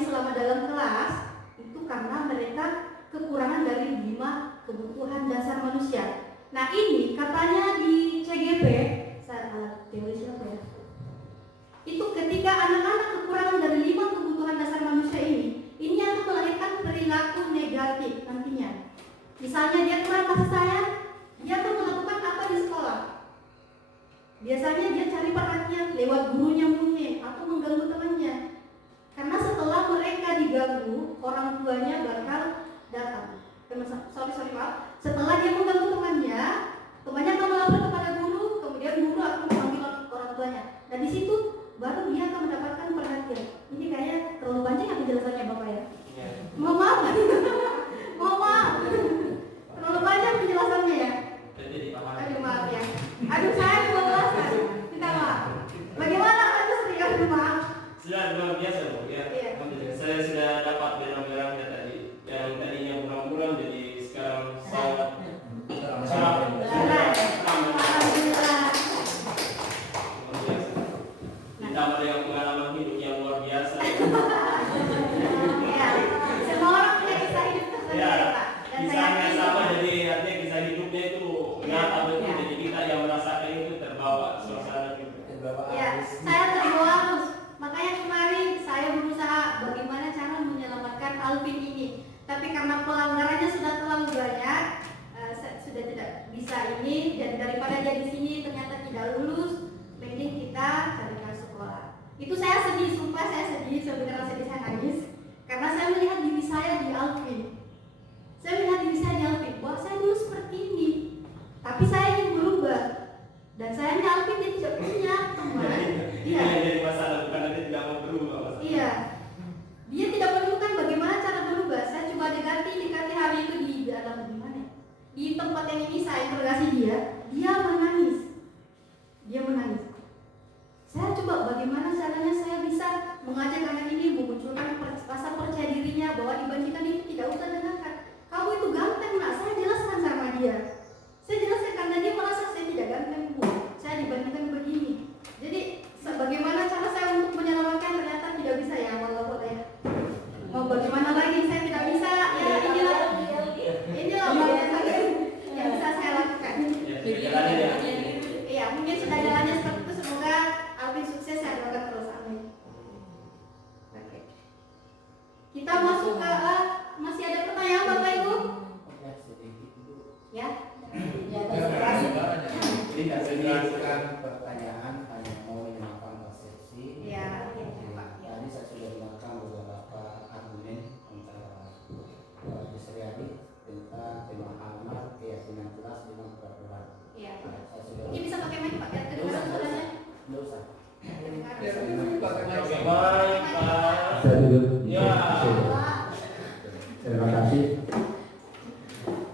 selama dalam kelas itu karena mereka kekurangan dari 5 kebutuhan dasar manusia. Nah, ini katanya di CGP, teori siapa ya? Itu ketika anak-anak kekurangan dari 5 kebutuhan dasar manusia ini akan melahirkan perilaku negatif nantinya. Misalnya dia kurang kasih sayang, dia akan melakukan apa di sekolah? Biasanya dia cari perhatian lewat gurunya mungkin atau mengganggu temannya. Karena setelah mereka diganggu, orang tuanya bakal datang. Maaf. Setelah dia mengganggu temannya akan melapor kepada guru, kemudian guru akan memanggil orang tuanya. Dan di situ baru dia akan mendapatkan perhatian. Ini kayaknya terlalu panjang ya penjelasannya Bapak ya? Mohon maaf. Mohon maaf. Terlalu panjang penjelasannya ya? Aduh maaf ya. Aduh saya kebablasan. Minta maaf. Bagaimana Anda sedikit maaf? Sudah luar biasa Bu ya. Iya. Saya sudah dapat berang-berangnya tadi. Yang tadinya kurang-kurang jadi sekarang sangat Alhamdulillah. ditambah dengan pengalaman hidup yang luar biasa. Ya, semua orang punya kisah hidup tersendiri Ya, Pak. Dan saya kisahnya yakin sama, jadi artinya kisah hidupnya itu nyata betul. Ya. Jadi kita yang merasakan itu terbawa suasana itu. ya, saya terbawa arus. Makanya kemarin saya berusaha bagaimana cara menyelamatkan Alvin ini. Tapi karena pelanggarannya sudah terlalu banyak, sudah tidak bisa ini, dan daripada dia di sini ternyata tidak lulus, mending kita carikan sekolah. Itu saya sedih, sumpah saya sedih, sebenarnya sedih saya nangis karena saya melihat diri saya di Alvin. Saya melihat diri saya di Alvin, bahwa saya dulu seperti ini, tapi saya ingin berubah. Dan sayangnya Alvin dia tidak punya teman. Iya. Yang jadi masalah bukan nanti tidak mau berubah. Iya. Dia tidak menemukan bagaimana cara berubah. Saya coba dekati hari itu di dalam di mana? Di tempat yang ini saya interogasi dia menangis. Dia menangis. Saya coba bagaimana caranya saya bisa mengajak anak ini memunculkan rasa percaya dirinya bahwa dibandingkan itu tidak usah dengarkan. Kamu itu ganteng nak, saya jelaskan sama dia. Saya jelaskan karena dia merasa saya tidak ganteng Bu. Saya dibandingkan begini. Jadi bagaimana cara saya untuk menyelamatkan ternyata tidak bisa ya walaupun ya. Mau bagaimana lagi saya tidak bisa ya inilah bagian yang bisa saya lakukan. Ya,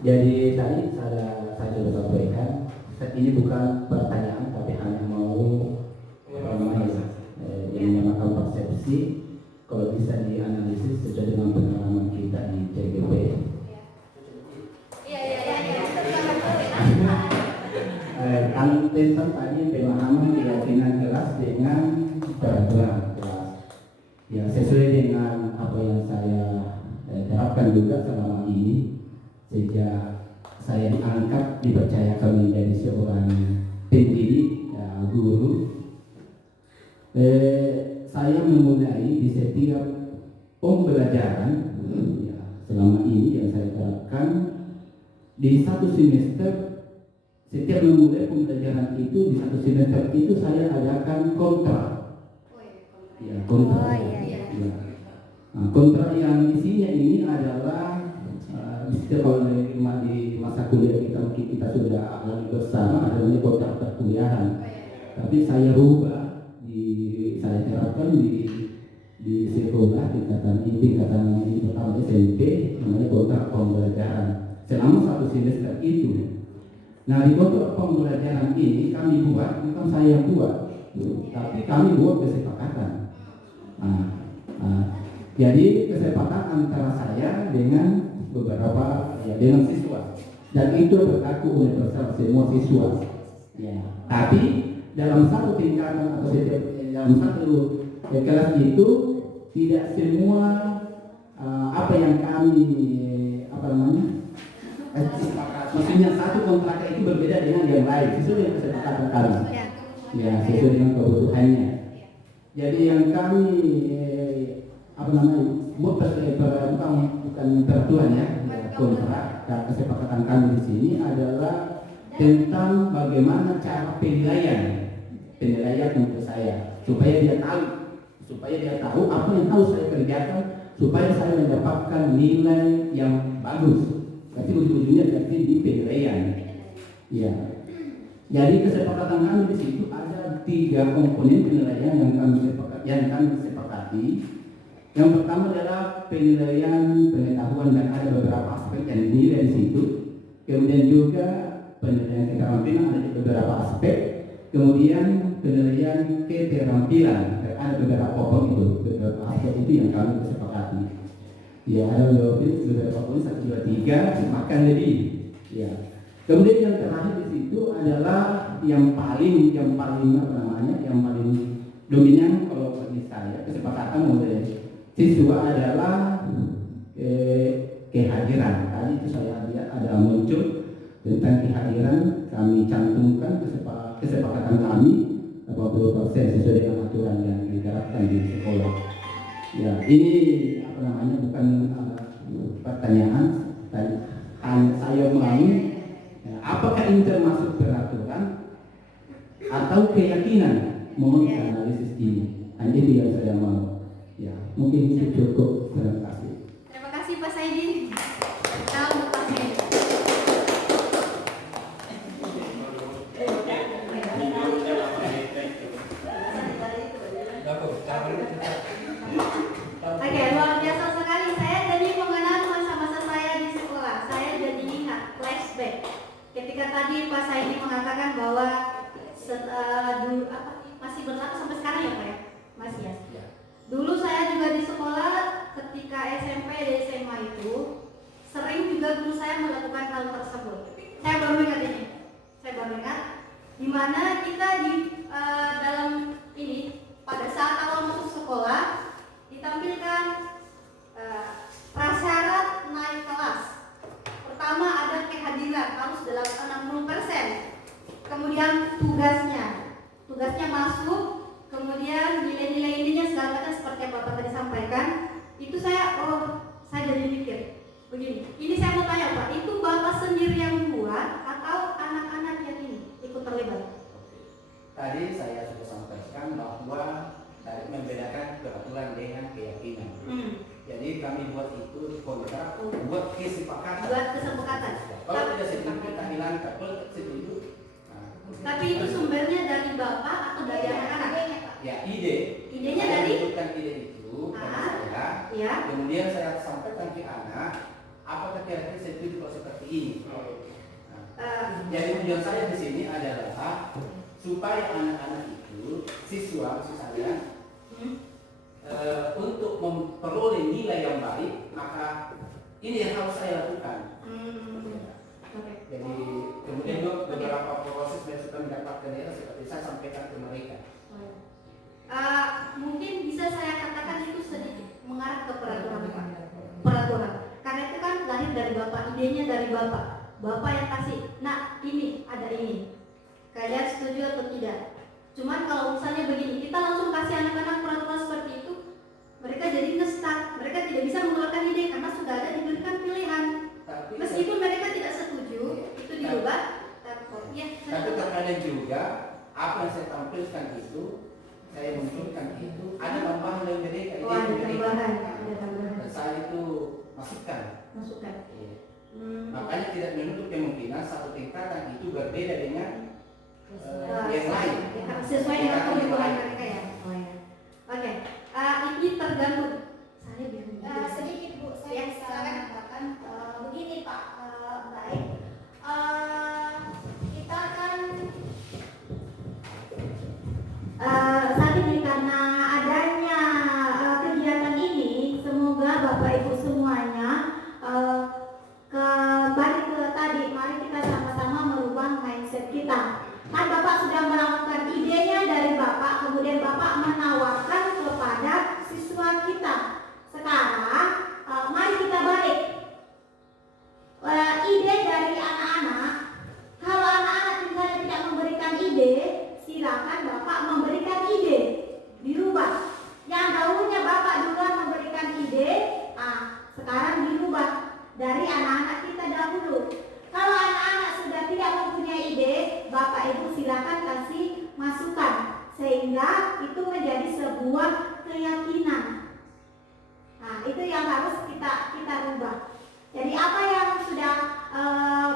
Jadi tadi saya sudah sampaikan, ini bukan pertanyaan tapi hanya mau yang menamakan persepsi. Kalau bisa dianalisis sesuai dengan pengalaman kita di CGP. Kan tentang tadi pemahaman keyakinan kelas dengan peraturan kelas. Ya sesuai dengan apa yang saya terapkan juga selama ini. Sejak saya diangkat, dipercayakan menjadi seorang pendidik, guru, saya memulai di setiap pembelajaran selama ini yang saya terapkan di satu semester. Setiap memulai pembelajaran itu di satu semester itu saya adakan kontrak. Ya, kontrak. Ya. Nah, kontrak yang isinya ini adalah kalau di masa kuliah kita sudah alami bersama adanya kontrak perkuliahan. Tapi saya rubah saya terapkan di sekolah tingkatan pertama SMP namanya kontrak pembelajaran selama satu semester itu. Nah di kontrak pembelajaran ini kami buat, bukan saya buat, tapi kami buat kesepakatan. Jadi kesepakatan antara saya dengan beberapa dengan siswa, dan itu berlaku universal semua siswa. Ya. Tapi dalam satu tingkatan atau dalam satu kelas itu tidak semua apa yang kami maksudnya satu kontrak itu berbeda dengan yang lain sesuai dengan kesepakatan kami. Ya sesuai dengan kebutuhannya. Jadi yang kami bukan peraturan ya, kontrak dan kesepakatan kami di sini adalah tentang bagaimana cara penilaian untuk saya supaya dia tahu apa yang harus saya kerjakan supaya saya mendapatkan nilai yang bagus. Tapi ujung-ujungnya berarti di penilaian. Ya. Jadi kesepakatan kami di situ ada 3 komponen penilaian yang kami sepakati. Yang pertama adalah penilaian pengetahuan dan ada beberapa aspek yang dinilai di situ. Kemudian juga penilaian keterampilan ada beberapa aspek. Kemudian penilaian keterampilan ada beberapa aspek itu yang kami sepakati. Ya ada beberapa poin 1, 2, 3 makan lebih. Ya. Kemudian yang terakhir di situ adalah yang paling dominan kalau bagi saya kesepakatan oleh siswa adalah kehadiran. Tadi itu saya lihat ada muncul tentang kehadiran, kami cantumkan kesepakatan kami 80% sesuai dengan aturan yang diterapkan di sekolah. Ya ini bukan pertanyaan, hanya saya mau apakah ini termasuk peraturan atau keyakinan? Mohon analisis ini. Hanya itu yang saya mau. Ya, mungkin itu cukup. Terima kasih. Terima kasih Pak Saidin. Untuk Pak Saidin. Oke, luar biasa sekali. Saya jadi mengenal masa-masa saya di sekolah. Saya jadi ingat flashback. Ketika tadi Pak Saidin mengatakan bahwa masih berlaku sampai sekarang ya Pak ya? Masih ya? Dulu saya juga di sekolah ketika SMP dan SMA itu sering juga guru saya melakukan hal tersebut. Saya baru ingat di mana kita di dalam ini pada saat awal masuk sekolah ditampilkan prasyarat naik kelas. Pertama ada kehadiran harus dalam 60%. Kemudian tugasnya masuk, kemudian nilai-nilai ininya segala macam seperti yang Bapak tadi sampaikan. Itu saya jadi mikir begini. Ini saya mau tanya Pak, itu Bapak sendiri yang buat atau anak-anak yang ini ikut terlibat? Tadi saya sudah sampaikan bahwa tadi membedakan peraturan dengan keyakinan. Jadi kami buat itu kontrak, buat kesepakatan. Kalau tidak setuju kita hilangkan, kalau setuju. Tapi itu sumbernya dari Bapak atau dari anak-anak? Ya ide. Idenya saya dari? menunjukkan ide itu pada saya. Ya. Kemudian saya sampaikan ke anak, apakah kira-kira setuju kalau seperti ini? jadi tujuan saya di sini adalah supaya anak-anak itu, siswa maksud saya, untuk memperoleh nilai yang baik, maka ini yang harus saya lakukan. Jadi kemudian juga beberapa proses yang sudah mendapatkan nilai seperti saya sampaikan ke mereka. Mungkin bisa saya katakan itu sedikit mengarah ke peraturan Pak. Peraturan. Karena itu kan lahir dari Bapak, idenya dari Bapak. Bapak yang kasih. Nah, ini ada ini. Kalian setuju atau tidak? Cuman kalau misalnya begini, kita langsung kasih anak-anak peraturan seperti itu, mereka jadi ngestak. Mereka tidak bisa mengeluarkan ide karena sudah ada diberikan pilihan. Meskipun mereka tidak setuju, itu dirubah. Tapi terkadang juga apa yang saya tampilkan itu, saya munculkan itu ada tambahan dari mereka, Ada tambahan. dan saya itu masukkan. Iya. Makanya tidak menutup kemungkinan satu tingkatan itu berbeda dengan yang lain. Sesuai dengan kebutuhan mereka ya. Oke. Ini tergantung. Saya bingung. Sedikit Bu, saya bisa mengatakan begini Pak, baik. Kita kan saat ini karena adanya kegiatan ini, semoga Bapak Ibu semuanya kembali ke tadi, mari kita sama-sama merubah mindset kita. Kan Bapak sudah melakukan idenya dari Bapak, kemudian Bapak menawarkan kepada siswa kita. Sekarang mari kita balik. Ide dari anak-anak, kalau anak-anak misalnya tidak memberikan ide, silakan Bapak memberikan ide, dirubah. Yang dahulunya Bapak juga memberikan ide, sekarang dirubah dari anak-anak kita dahulu. Kalau anak-anak sudah tidak mempunyai ide, Bapak Ibu silakan kasih masukan sehingga itu menjadi sebuah keyakinan. Nah, itu yang harus kita rubah. Jadi apa yang sudah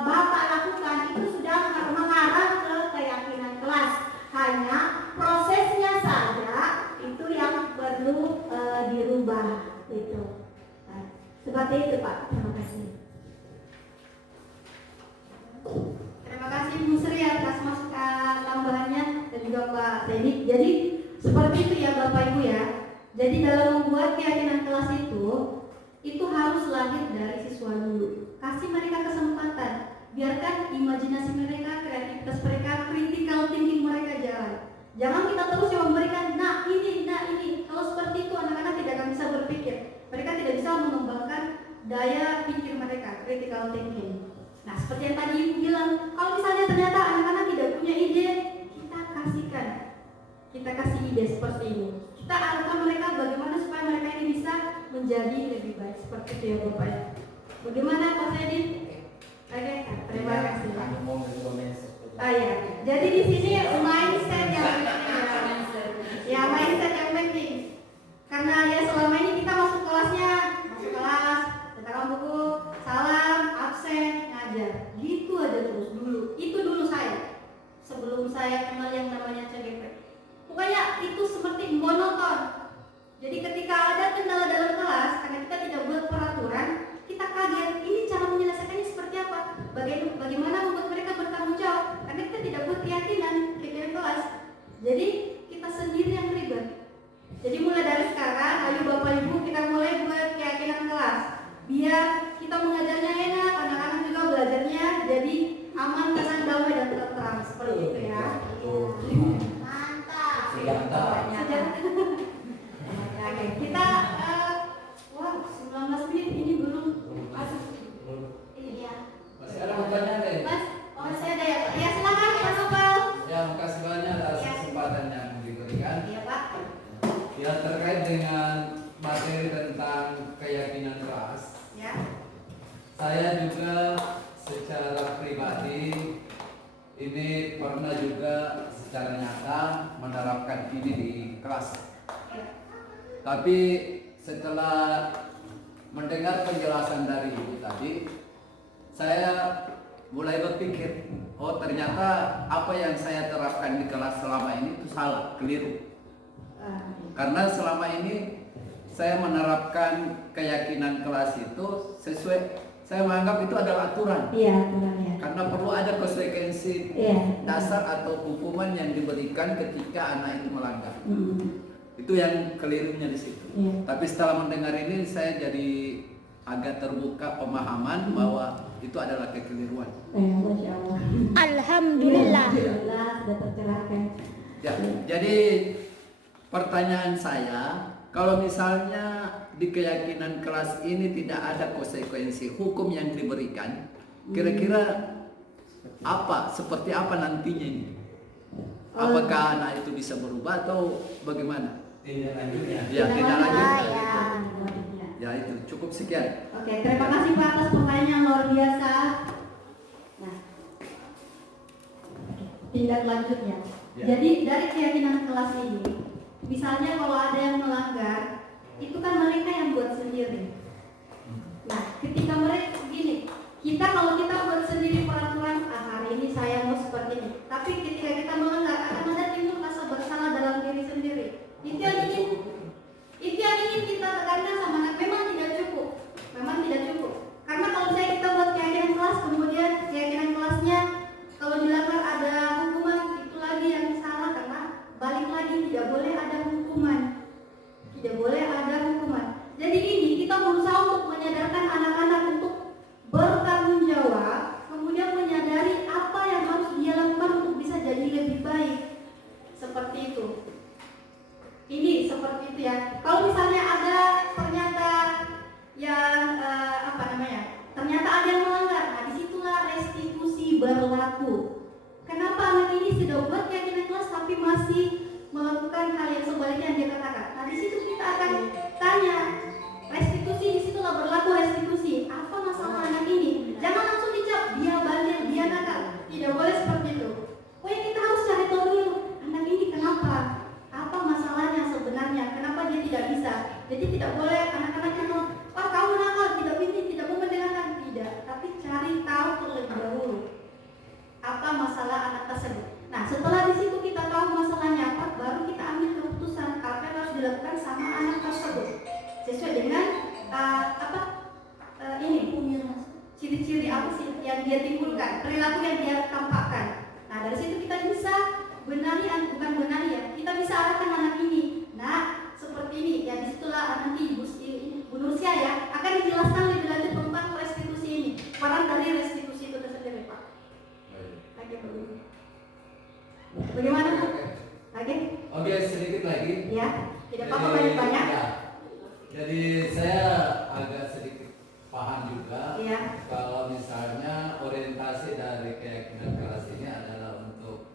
Bapak lakukan itu sudah mengarah ke keyakinan kelas. Hanya prosesnya saja itu yang perlu dirubah itu. Nah, seperti itu Pak. Terima kasih. Terima kasih Bu Sri atas masukan tambahannya dan juga Pak Teddy. Jadi seperti itu ya Bapak Ibu ya. Jadi dalam membuat keyakinan kelas itu harus lahir dari siswa dulu. Kasih mereka kesempatan, biarkan imajinasi mereka, kreativitas mereka, critical thinking mereka jalan. Jangan kita terus yang memberikan, nah ini. Kalau seperti itu anak-anak tidak akan bisa berpikir. Mereka tidak bisa mengembangkan daya pikir mereka, critical thinking. Nah seperti yang tadi Ibu bilang, kalau misalnya ternyata anak-anak tidak punya ide, kita kasihkan. Kita kasih ide seperti ini. Kita arahkan mereka bagaimana supaya mereka ini bisa menjadi lebih baik seperti itu ya Bapak. Bagaimana Pak Teddy? Oke, terima kasih. Ya. Jadi di sini mindset yang penting. Ya, mindset yang penting. Karena ya selama ini kita masuk kelas, letakkan buku, salam, absen, ngajar. Gitu aja terus dulu. Itu dulu saya. Sebelum saya kenal yang namanya CGP. Pokoknya itu seperti monoton. Jadi ketika ada kendala dalam kelas, karena kita tidak buat peraturan, kita kaget, ini cara menyelesaikannya seperti apa? Bagaimana membuat mereka bertanggung jawab? Karena kita tidak buat keyakinan kelas. Jadi kita sendiri yang ribet. Jadi mulai dari sekarang, ayo Bapak Ibu kita mulai buat keyakinan kelas. Biar kita mengajarnya enak, anak-anak juga belajarnya jadi aman, tenang, damai dan terang. Seperti itu ya. Oke, kita 19 menit ini belum masuk. Ini dia. Masih ada pertanyaan deh. Mas, masih ada ya? Ya silakan Pak Nopal. Ya, makasih banyak atas kesempatan yang diberikan. Iya Pak. Ya, terkait dengan materi tentang keyakinan kelas. Ya. Saya juga secara pribadi ini pernah juga secara nyata menerapkan ini di kelas. Tapi setelah mendengar penjelasan dari Ibu tadi, saya mulai berpikir, oh ternyata apa yang saya terapkan di kelas selama ini itu salah, keliru. Karena selama ini saya menerapkan keyakinan kelas itu saya menganggap itu adalah aturan. Iya, aturan ya. Karena perlu ada konsekuensi Iya. dasar atau hukuman yang diberikan ketika anak itu melanggar. Hmm. Itu yang kelirunya di situ. Iya. Tapi setelah mendengar ini saya jadi agak terbuka pemahaman bahwa itu adalah kekeliruan. Masya Allah. Alhamdulillah. Alhamdulillah sudah tercerahkan. Ya, jadi pertanyaan saya, kalau misalnya di keyakinan kelas ini tidak ada konsekuensi hukum yang diberikan, kira-kira apa, seperti apa nantinya ini? Apakah anak itu bisa berubah atau bagaimana? Tindak lanjutnya. Ya, tidak lanjut. Ya. Ya itu cukup sekian. Oke, terima kasih Pak atas pertanyaan yang luar biasa. Nah, tindak lanjutnya. Ya. Jadi dari keyakinan kelas ini, misalnya kalau ada yang melanggar, itu kan mereka yang buat sendiri. Nah, ketika mereka gini, kalau kita buat sendiri peraturan, hari ini saya mau seperti ini. Tapi ketika kita melanggar, akan ada timbul rasa bersalah dalam diri sendiri. Itu yang ingin kita tekankan sama anak. Memang tidak cukup. Karena kalau saya kita buat keyakinan kelas, kemudian keyakinan kelasnya kalau dilanggar ada hukuman, itu lagi yang salah, karena balik lagi tidak boleh ada hukuman. Jadi ini kita berusaha untuk menyadarkan anak-anak untuk bertanggung jawab, kemudian menyadari apa yang harus dia lakukan untuk bisa jadi lebih baik. Seperti itu. Ini seperti itu ya. Kalau misalnya ada ternyata yang ternyata ada yang melanggar, nah disitulah restitusi berlaku. Kenapa anak ini sudah buat keyakinan kelas tapi masih melakukan hal yang sebaliknya yang dia katakan? Nah di situ kita akan tanya restitusi, disitulah berlaku restitusi. Apa masalah anak ini? Jangan langsung dicap dia bandel, dia nakal. Tidak boleh seperti itu. Pokoknya kita harus cari tahu dulu anak ini kenapa. Apa masalahnya sebenarnya? Kenapa dia tidak bisa? Jadi tidak boleh anak-anak itu, "Pak, kamu nakal, tidak mau mendengarkan." Tidak, tapi cari tahu terlebih dahulu apa masalah anak tersebut. Nah, setelah di situ kita tahu masalahnya apa, baru kita ambil keputusan apa yang harus dilakukan sama anak tersebut sesuai dengan ciri-ciri apa sih yang dia timbulkan, perilaku yang dia tampakkan. Nah, dari situ kita bisa kita bisa arahkan anak ini. Nah, seperti ini ya, disitulah nanti Bu Nursia ya akan dijelaskan lebih lanjut tentang restitusi ini, peran dari restitusi itu tersendiri, Pak. Oke, bagaimana Pak? Oke, sedikit lagi. Ya, tidak apa-apa banyak-banyak. Ya. Jadi saya agak sedikit paham juga. Ya. Kalau misalnya orientasi dari keyakinan kelas ini adalah untuk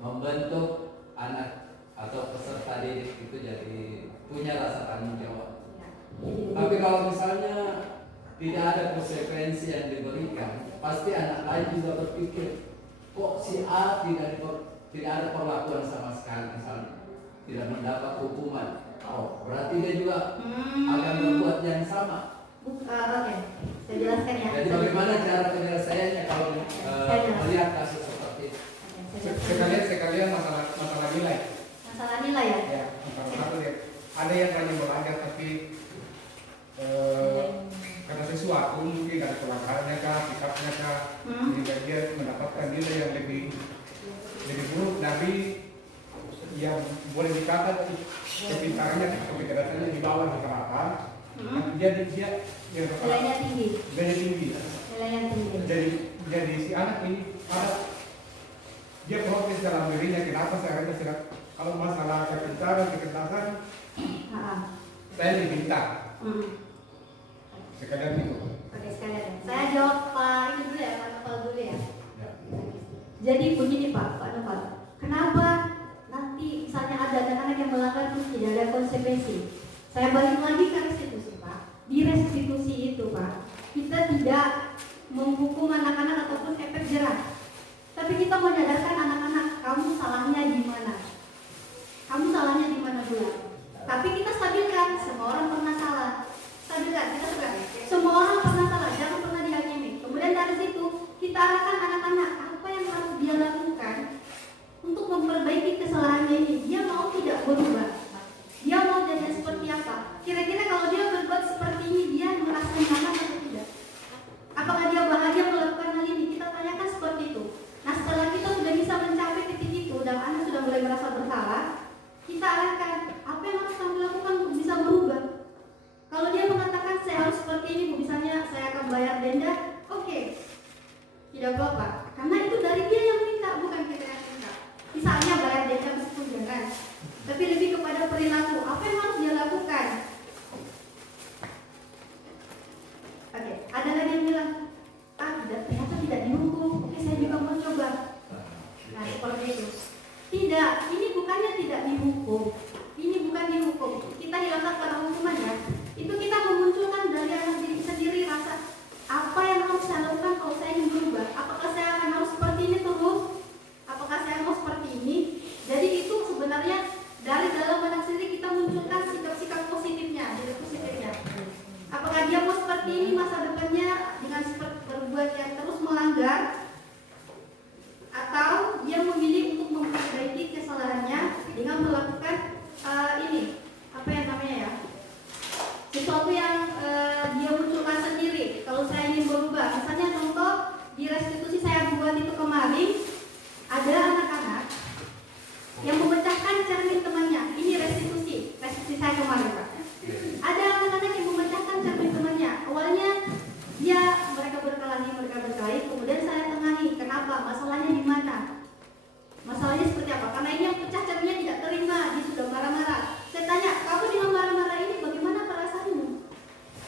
membentuk anak atau peserta didik itu jadi punya rasa tanggung jawab. Ya. Tapi kalau misalnya tidak ada konsekuensi yang diberikan, pasti anak lain juga berpikir, kok si A tidak ada perlakuan sama sekali, misalnya tidak mendapat hukuman. Oh, berarti dia juga akan berbuat yang sama. Oke, saya jelaskan ya. Jadi bagaimana cara penyelesaiannya kalau melihat kasus seperti itu? Sekalian masalah nilai. Masalah nilai ya. Ya, masalah ya. Ada yang hanya belajar tapi karena sesuatu mungkin ada pelanggarannya kah, sikapnya kah, sehingga dia mendapatkan nilai yang lebih buruk dari yang boleh dikatakan kepintarannya atau kecerdasannya di bawah rata-rata. Jadi dia yang Nilainya tinggi. nilainya tinggi. Jadi si anak ini dia protes dalam dirinya, kenapa saya rasa kalau masalah kepintaran, kecerdasan saya dipintar. Sekadar itu. Oke, sekalian. Saya jawab Pak ini dulu ya, Pak Noval dulu ya. Jadi begini Pak Noval, kenapa nanti misalnya ada anak-anak yang melanggar terus tidak ada konsekuensi? Saya balik lagi ke restitusi Pak. Di restitusi itu Pak, kita tidak menghukum anak-anak ataupun efek jerah. Tapi kita menyadarkan anak-anak, kamu salahnya di mana? Kamu salahnya di mana dulu? Tapi kita stabilkan, semua orang pernah salah. Stabilkan, kita suka. Semua orang pernah salah, jangan pernah dihakimi. Kemudian dari situ kita arahkan anak-anak apa yang harus dia lakukan untuk memperbaiki kesalahannya ini. Dia mau tidak berubah? Dia mau jadi seperti apa? Kira-kira kalau dia berbuat seperti ini, dia merasa nyaman atau seperti ini masa depannya dengan berbuat yang terus melanggar, atau dia memilih untuk memperbaiki kesalahannya dengan melakukan ini apa yang namanya ya, sesuatu yang dia munculkan sendiri. Kalau saya ingin berubah, misalnya contoh di restitusi saya buat itu kemarin, ada anak-anak yang memecahkan cermin temannya. Ini restitusi saya kemarin, Pak. Ada anak-anak yang memecahkan cermin temannya. Awalnya mereka berkelahi, kemudian saya tengahi. Kenapa? Masalahnya di mana? Masalahnya seperti apa? Karena ini yang pecah cerminnya tidak terima, dia sudah marah-marah. Saya tanya, kamu dengan marah-marah ini bagaimana perasaanmu?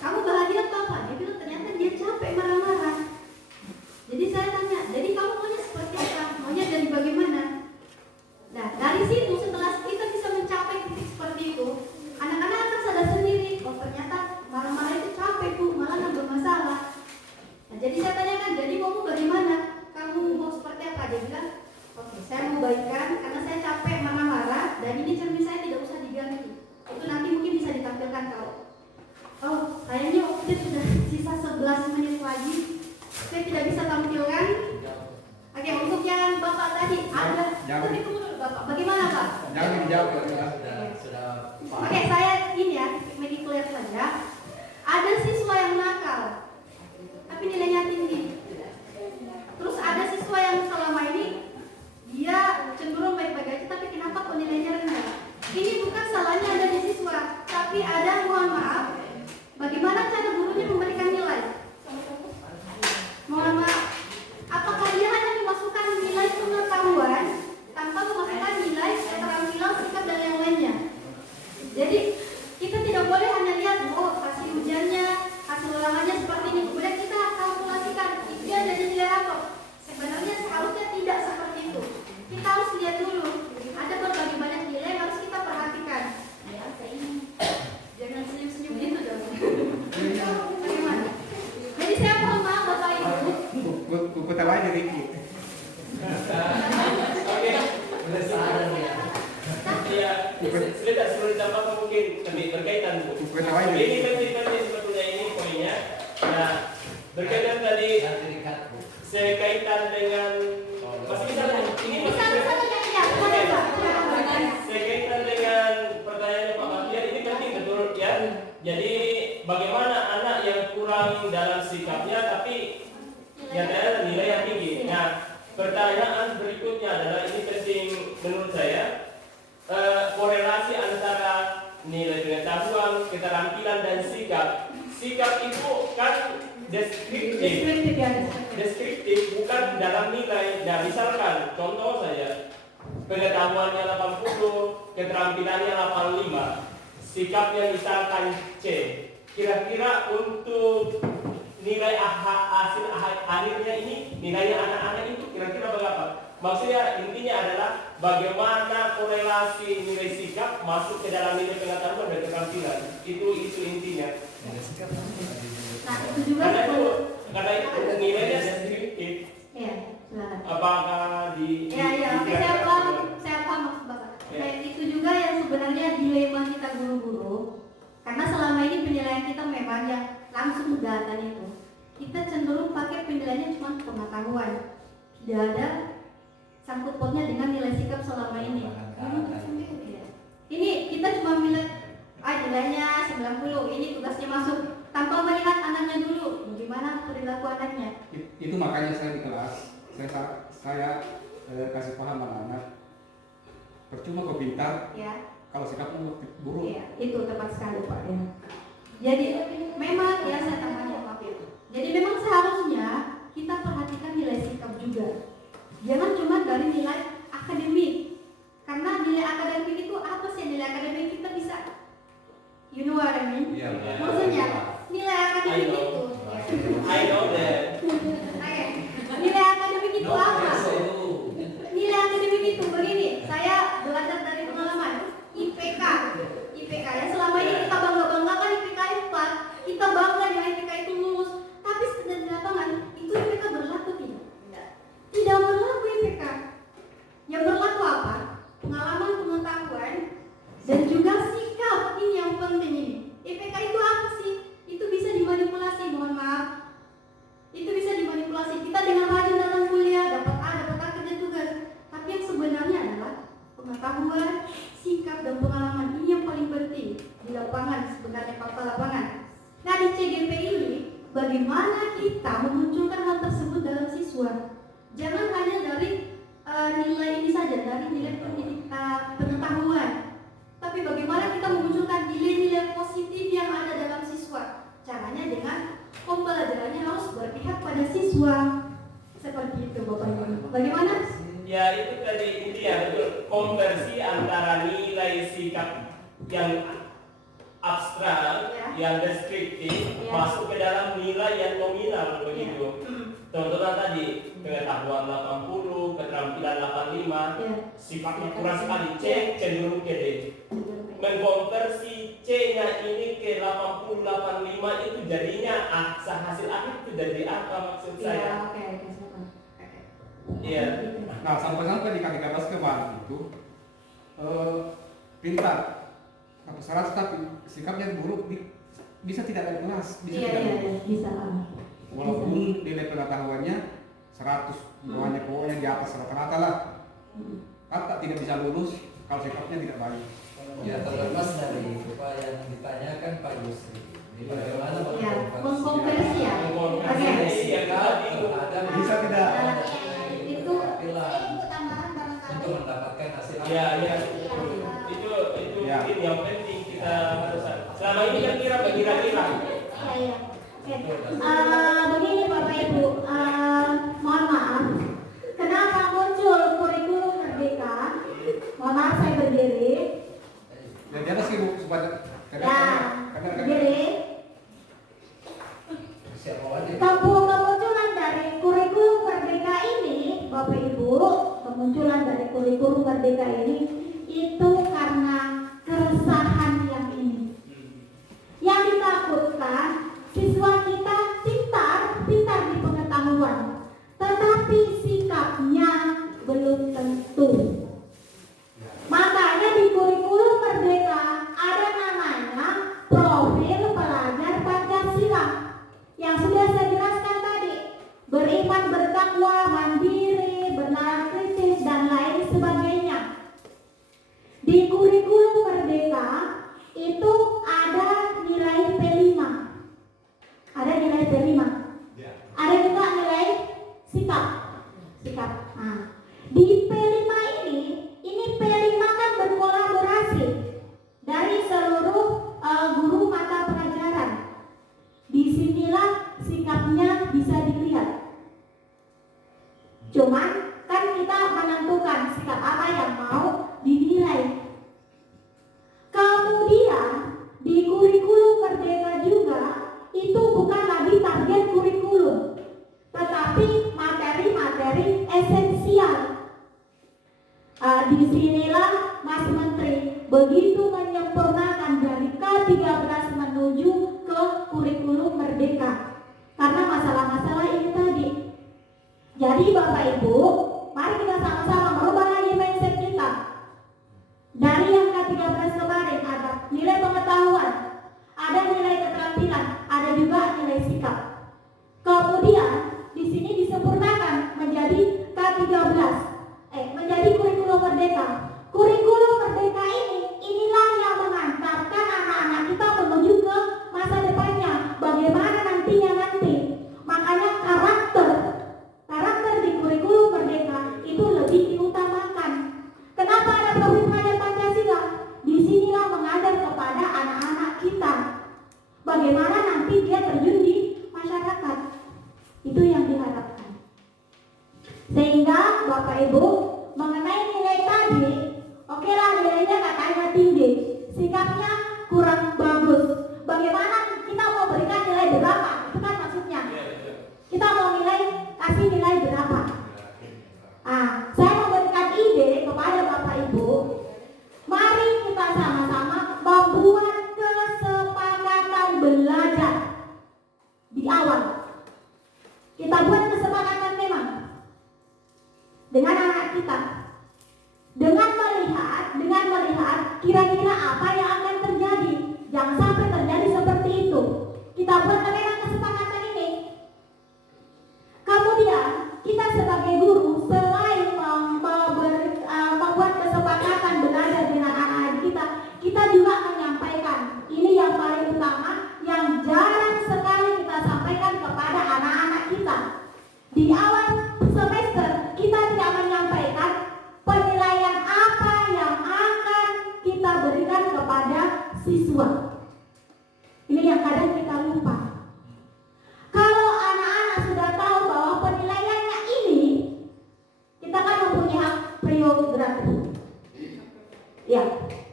Kamu bahagia atau apa? Dia bilang ternyata dia capek marah-marah. Jadi saya tanya, jadi kamu maunya seperti apa? Maunya dari bagaimana? Nah, dari situ setelah kita bisa mencapai titik seperti itu, anak-anak akan sadar sendiri, oh ternyata marah-marah itu capek Bu, malah nambah masalah. Nah, jadi saya tanyakan, jadi kamu bagaimana? Kamu mau seperti apa? Dia bilang, oke, saya mau baikkan karena saya capek marah-marah dan ini cermin saya tidak usah diganti. Itu nanti mungkin bisa ditampilkan kalau, oh sayangnya waktu sudah sisa 11 menit lagi, saya tidak bisa tampilkan. Oke, untuk yang Bapak tadi ada, tapi tunggu dulu Bapak, bagaimana Pak? Jangan dijawab Oke, saya ini ya, make it clear saja. Ada siswa yang nakal, tapi nilainya tinggi. Terus ada siswa yang selama ini dia cenderung baik-baik aja, tapi kenapa kok nilainya rendah? Ini bukan salahnya ada di siswa, tapi ada, mohon maaf, bagaimana cara gurunya memberikan nilai? Mohon maaf, apakah dia hanya memasukkan nilai pengetahuan tanpa memasukkan nilai keterampilan, sikap dan yang lainnya? Jadi kita tidak boleh hanya lihat, oh hasil ujiannya, hasil ulangannya seperti ini, kemudian kita kalkulasikan itu ada nilai apa? Sebenarnya seharusnya tidak seperti itu. Kita harus lihat dulu, ada berbagai banyak nilai yang harus kita perhatikan. Jangan senyum-senyum gitu dong. Bagaimana? Jadi saya mohon maaf Bapak Ibu. Ku tahu aja Ricky. Oke. Iya, sebentar sebelum ditambahkan mungkin lebih berkaitan Bu. Ini penting sebetulnya ini poinnya. Nah, berkaitan tadi saya kaitan dengan masih bisa ini masih saya kaitan dengan pertanyaannya Pak Mafian, ini penting betul ya. Jadi bagaimana anak yang kurang dalam sikapnya tapi nyatanya nilai yang tinggi. Nah, pertanyaan berikutnya adalah ini penting menurut saya, korelasi antara nilai pengetahuan, keterampilan dan sikap. Sikap itu kan deskriptif bukan dalam nilai. Nah, misalkan contoh saja, pengetahuannya 80, keterampilannya 85, sikapnya misalkan C. Kira-kira untuk nilai hasil akhirnya ini, nilainya anak-anak itu kira-kira berapa? Maksudnya intinya adalah bagaimana korelasi nilai sikap masuk ke dalam nilai pengetahuan dan keterampilan. Itu intinya. Nah, itu juga karena itu nilainya deskriptif. Iya, silakan. Apakah di Ya, oke, saya paham maksud Bapak. Ya. Nah, itu juga yang sebenarnya dilema kita guru-guru. Karena selama ini penilaian kita memang yang langsung data itu. Kita cenderung pakai penilaiannya cuma pengetahuan. Tidak ada sangkut pautnya dengan nilai sikap selama ini. Ini kita cuma bilang, nilainya 90, ini tugasnya masuk. Tanpa melihat anaknya dulu, bagaimana perilaku anaknya. Itu makanya saya di kelas, saya kasih paham anak-anak. Percuma kau pintar, Ya. kalau sikapmu buruk. Iya, itu tepat sekali Pak. Ya. Jadi memang ya saya tambahnya Pak itu. Jadi memang seharusnya kita perhatikan nilai sikap juga. Jangan cuma dari nilai akademik. Karena nilai akademik itu apa sih? Nilai akademik kita bisa, you know what I mean? Iya. Maksudnya nilai akademik itu. I know that. Oke. Nilai akademik itu apa? Nilai akademik itu begini. Saya belajar dari pengalaman. IPK ya selama ini kita bangga-banggakan IPK 4, kita bangga bagaimana kita memunculkan hal tersebut dalam siswa. Jangan hanya dari nilai ini saja, dari nilai pengetahuan, tapi bagaimana kita memunculkan nilai-nilai positif yang ada dalam siswa. Caranya dengan pembelajarannya harus berpihak pada siswa. Seperti itu Bapak Ibu. Bagaimana? Ya itu tadi intinya betul, konversi antara nilai sikap yang abstrak, yang deskriptif masuk ke dalam nilai yang nominal begitu. Contohnya tadi pengetahuan 80, keterampilan 85, sifatnya kurang sekali C cenderung ke D. Mengkonversi C-nya ini ke 80, 85 itu jadinya hasil akhir itu jadi apa maksud saya? Iya. Nah, sampai-sampai di K13 kemarin itu pintar, aku salah tapi sikapnya buruk, bisa tidak ada kelas, bisa tidak lulus. Bisa. Walaupun nilai pengetahuannya 100, pokoknya di atas rata-rata lah, kata tidak bisa lulus kalau sikapnya tidak baik. Ya terlepas dari apa yang ditanyakan Pak Yusri, bagaimana mengkonversi ya. Mengkonversi yang tadi ada Bisa tidak? Itu tampilan tambahan barangkali. untuk mendapatkan hasil. ya itu Ya. mungkin yang penting kita harus selama ini kan kira-kira Iya. Begini Bapak Ibu, mohon maaf. Kenapa muncul kurikulum merdeka? Mohon maaf saya berdiri. Dan di atas ibu supaya Berdiri. Kemunculan dari kurikulum merdeka ini, Bapak Ibu, kemunculan dari kurikulum merdeka ini itu karena keresahan yang ini. Yang ditakutkan siswa kita pintar di pengetahuan, tetapi sikapnya belum tentu. Makanya di kurikulum merdeka ada namanya profil pelajar Pancasila yang sudah saya jelaskan tadi, beriman, bertakwa, mandiri, bernalar kritis dan lain sebagainya. Di kurikulum merdeka itu ada nilai P5. Ada nilai P5. Ada juga nilai sikap. Nah, di P5 ini P5 kan berkolaborasi dari seluruh guru mata pelajaran. Disinilah sikapnya bisa dilihat. Cuman kan kita menentukan sikap apa yang mau dinilai. Kemudian di kurikulum merdeka juga itu bukan lagi target kurikulum, tetapi materi-materi esensial. Disinilah Mas Menteri begitu menyempurnakan dari K13 menuju ke kurikulum merdeka karena masalah-masalah ini tadi. Jadi Bapak Ibu, mari kita sama-sama merubah lagi mindset kita. Dari yang K13 kemarin ada nilai pengetahuan, ada nilai keterampilan, ada juga nilai sikap. Kemudian di sini disempurnakan menjadi K13, menjadi kurikulum merdeka. Kurikulum merdeka inilah yang mengantarkan anak-anak kita menuju ke masa depannya. Bagaimana nantinya nanti. Makanya karakter di kurikulum merdeka itu lebih diutamakan. Kenapa ada profil pelajar Pancasila? Disinilah mengajar kepada anak-anak kita bagaimana nanti dia terjun di masyarakat. Itu yang diharapkan. Sehingga Bapak Ibu mengenai nilai tadi, oke lah nilainya katanya tinggi, sikapnya kurang bagus. Bagaimana kita mau berikan nilai berapa? Itu kan maksudnya. Kita mau kasih nilai berapa? Saya memberikan ide kepada Bapak Ibu, mari kita sama-sama membuat kesepakatan belajar di awal. Kita di awal semester kita tidak menyampaikan penilaian apa yang akan kita berikan kepada siswa. Ini yang kadang kita lupa. Kalau anak-anak sudah tahu bahwa penilaiannya ini, kita kan mempunyai hak prerogatif. Ya,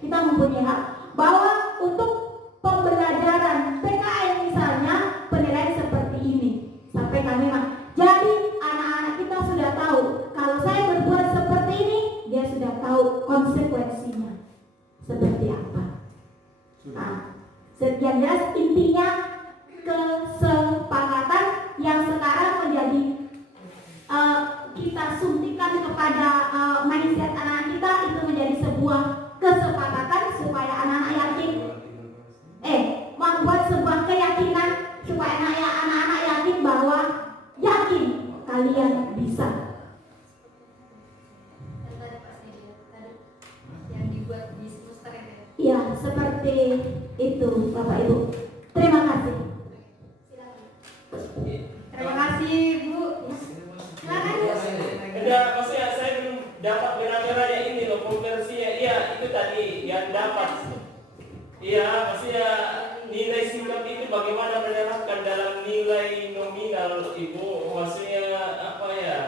kita mempunyai hak bahwa untuk pembelajaran PKN misalnya penilaian seperti ini sampai kami jadi anak-anak kita sudah tahu kalau saya berbuat seperti ini, dia sudah tahu konsekuensinya seperti apa. Nah, sekian jelas intinya kesepakatan yang sekarang menjadi kita suntikan kepada mindset anak kita, itu menjadi sebuah kesepakatan supaya anak-anak yakin, membuat sebuah keyakinan supaya anak-anak yakin bahwa yakin kalian bisa. Yang dibuat di semester ini. Ya, seperti itu Bapak Ibu. Terima kasih. Terima kasih Bu. Silakan Bu. Enggak, maksudnya saya belum dapat benar-benarnya ini loh konversinya. Iya, itu tadi yang dapat. Iya, maksudnya nilai sikap itu bagaimana menerapkan dalam nilai nominal Ibu. Maksudnya apa ya?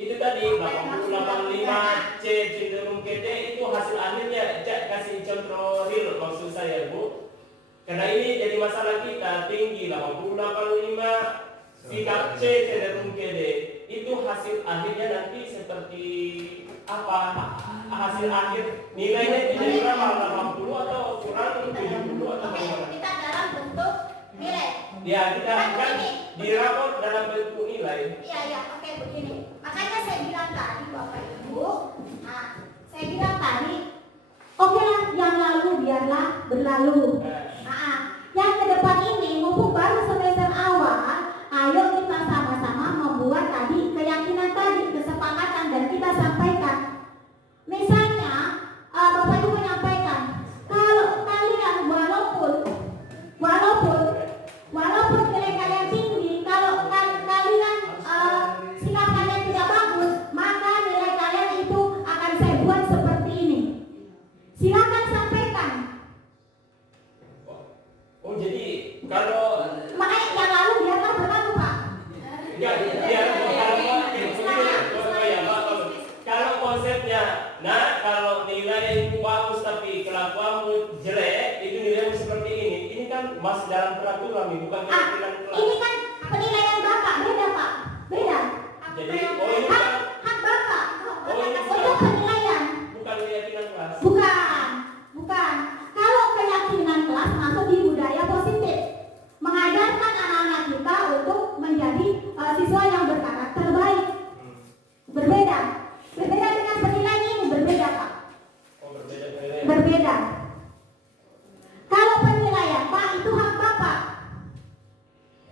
Itu tadi 8085 C cenderung ke D itu hasil akhirnya. Kasih contoh real maksud saya Bu. Karena ini jadi masalah kita tinggi 8085 sikap C cenderung ke D. Itu hasil akhirnya nanti seperti apa? Hasil akhir nilainya itu jadi berapa? 80 atau kurang 70 atau bagaimana? Kita dalam bentuk nilai. Ya, kita kan dirapor dalam bentuk nilai. Iya, oke begini. Makanya saya bilang tadi Bapak Ibu, saya bilang tadi, Oke lah, yang lalu biarlah berlalu. Yang ke depan ini mumpung baru semester awal, ayo kita sama-sama membuat tadi keyakinan tadi, kesepakatan dan kita sampaikan. Misalnya Bapak Ibu menyampaikan, kalau kalian walaupun nilai kalian tinggi, kalau kalian sikap kalian tidak bagus, maka nilai kalian itu akan saya buat seperti ini. Silakan sampaikan. Oh, jadi kalau Makanya yang lalu biarlah berlalu Pak. kalau konsepnya, kalau nilai itu bagus tapi kelakuanmu jelek, itu nilaimu seperti ini. Ini kan masih dalam peraturan, bukan keyakinan kelas. Ini kan penilaian Bapak, beda Pak, beda. Jadi, ini kan Hak Bapak ini untuk penilaian. bukan keyakinan kelas. Bukan. Kalau keyakinan kelas masuk di budaya positif, mengajarkan anak-anak kita untuk menjadi siswa yang berkarakter baik. Berbeda dengan penilaian ini, berbeda Pak. Oh, berbeda penilaian. Berbeda. Kalau penilaian Pak itu hak Bapak.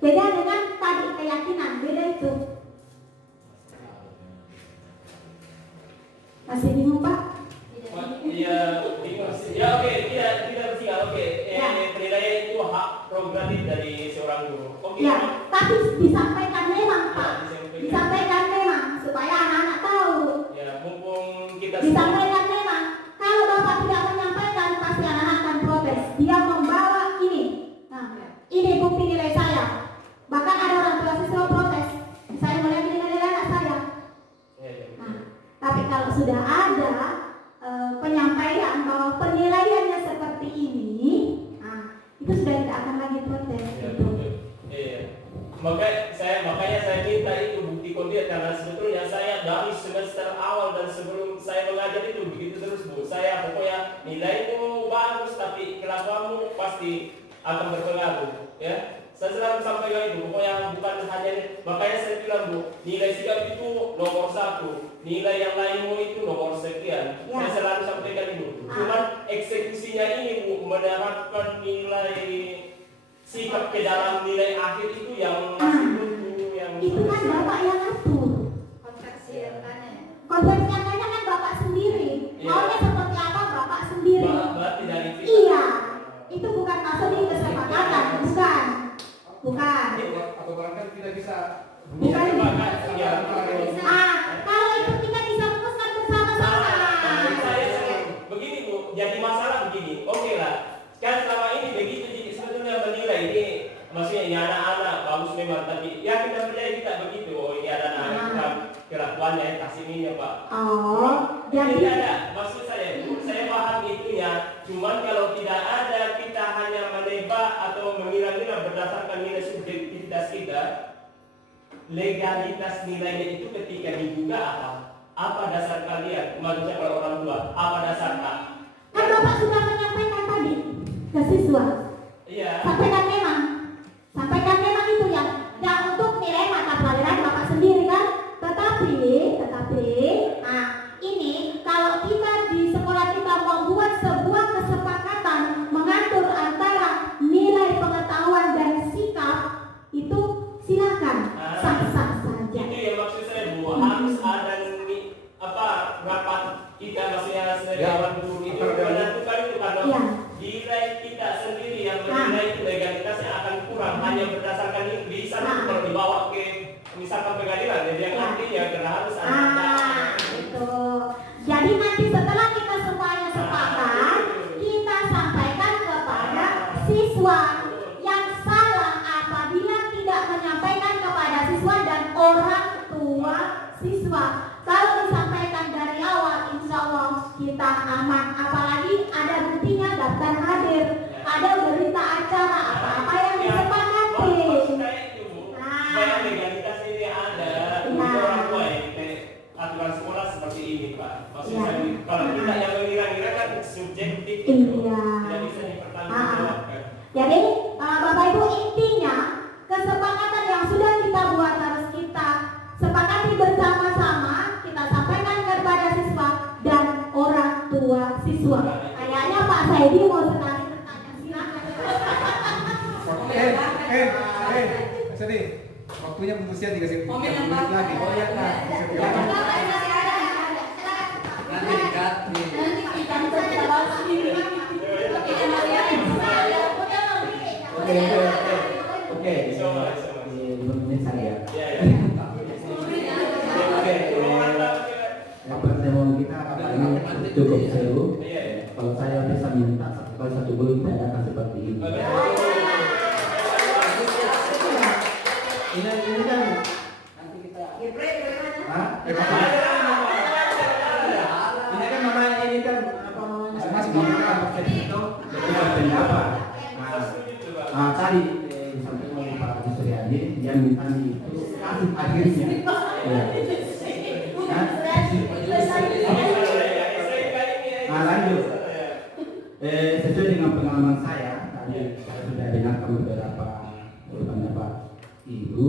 Beda dengan tadi keyakinan, beda itu. Masih bingung Pak? Iya, bingung sih. Ya oke, tidak bersinggah. Oke, penilaian itu hak prerogatif dari seorang guru. Oke. Ya, tapi disampaikan memang Pak. Disampaikan memang supaya anak-anak tahu. Ya, mumpung kita Disampaikan memang. Kalau Bapak tidak menyampaikan, pasti anak-anak akan protes. Dia membawa ini. Nah, ini bukti nilai saya. Bahkan ada orang tua siswa protes. Saya melihat nilai anak saya. Nah, tapi kalau sudah ada penyampaian bahwa penilaiannya seperti ini, itu sudah tidak akan lagi protes. Gitu. Iya. Makanya saya minta itu bukti konkret karena sebetulnya saya dari semester awal dan sebelum saya mengajar itu begitu terus Bu. Saya pokoknya nilaimu bagus tapi kelakuanmu pasti akan berpengaruh, ya. Saya selalu sampaikan itu, pokoknya bukan hanya makanya saya bilang Bu, nilai sikap itu nomor 1, nilai yang lainmu itu nomor sekian. Ya. Saya selalu sampaikan itu. Cuman eksekusinya ini Bu, menerapkan nilai sikap ke dalam nilai akhir itu yang masih buntu, yang Itu kan Bapak yang atur. konversi angkanya. Konversi angkanya kan Bapak sendiri. Iya. Maunya seperti apa Bapak sendiri. berarti dari kita. Iya. Itu bukan masuk di kesepakatan, bukan. Ini atau barangkali kita bisa Bukan. Ya. Kalau itu kita bisa rumuskan bersama-sama. Saya begini Bu, jadi masalah begini. Oke lah, kan selama ini begitu jadi sebetulnya menilai ini, maksudnya ini anak-anak bagus memang, tapi ya kita percaya kita begitu. Oh ini ada anak kelakuannya kasih ini ya Pak. Oh, Jadi jadi ada, maksud saya Bu, saya paham itunya. Cuman kalau tidak ada kita hanya menebak atau mengira-ngira berdasarkan nilai subjektivitas kita, legalitas nilainya itu ketika diduga apa? Apa dasar kalian? Maksudnya kalau orang tua, apa dasar Pak? kan Bapak sudah menyampaikan tadi ke siswa. Iya. Sampaikan memang itu ya. Yang untuk nilai mata pelajaran Bapak sendiri kan. Tetapi, ini kalau kita di sekolah kita membuat sebuah kesepakatan mengatur antara nilai pengetahuan dan sikap, itu silakan, sah-sah saja. Itu ya maksud saya Bu, harus ada rapat kita maksudnya dewan guru itu menentukan itu karena Iya. nilai kita sendiri yang menilai itu legalitasnya akan kurang hanya berdasarkan ini bisa kalau dibawa ke misalkan pengadilan jadi yang artinya karena harus ada Itu. Jadi nanti setelah kita semuanya sepakat, kita sampaikan kepada siswa. Yang salah apabila tidak menyampaikan kepada siswa dan orang tua siswa. Kalau disampaikan dari awal, insya Allah kita aman. Apalagi ada buktinya daftar hadir, ada berita acara apa-apa yang disepakati. maksud saya itu Bu, supaya legalitas ini ada untuk orang tua ini aturan sekolah seperti ini Pak. Maksud saya kalau tidak yang mengira-ngira kan subjektif itu tidak bisa dipertanggungjawabkan. Jadi Bapak Ibu, intinya kesepakatan yang sudah kita buat harus kita sepakati bersama-sama, kita sampaikan kepada siswa dan orang tua siswa. Kayaknya Pak Saidi mau sekali bertanya, silakan. Sedih. Waktunya berusia 30 menit lagi. Oh ya Kak. Nanti dikat nih. Oke. Di 5 menit saya. Iya. Yang pertemuan kita kali ini cukup seru. Kalau saya bisa minta satu bulan kita akan seperti ini. Ini kan nanti kita. Ini kan namanya ini kan apa namanya? Masing-masing itu berbeda pendapat. Tadi disampaikan oleh Pak Suryadi dia minta itu kasih akhirnya. Lanjut. Sesuai dengan pengalaman saya tadi saya sudah dengarkan beberapa pendapat Ibu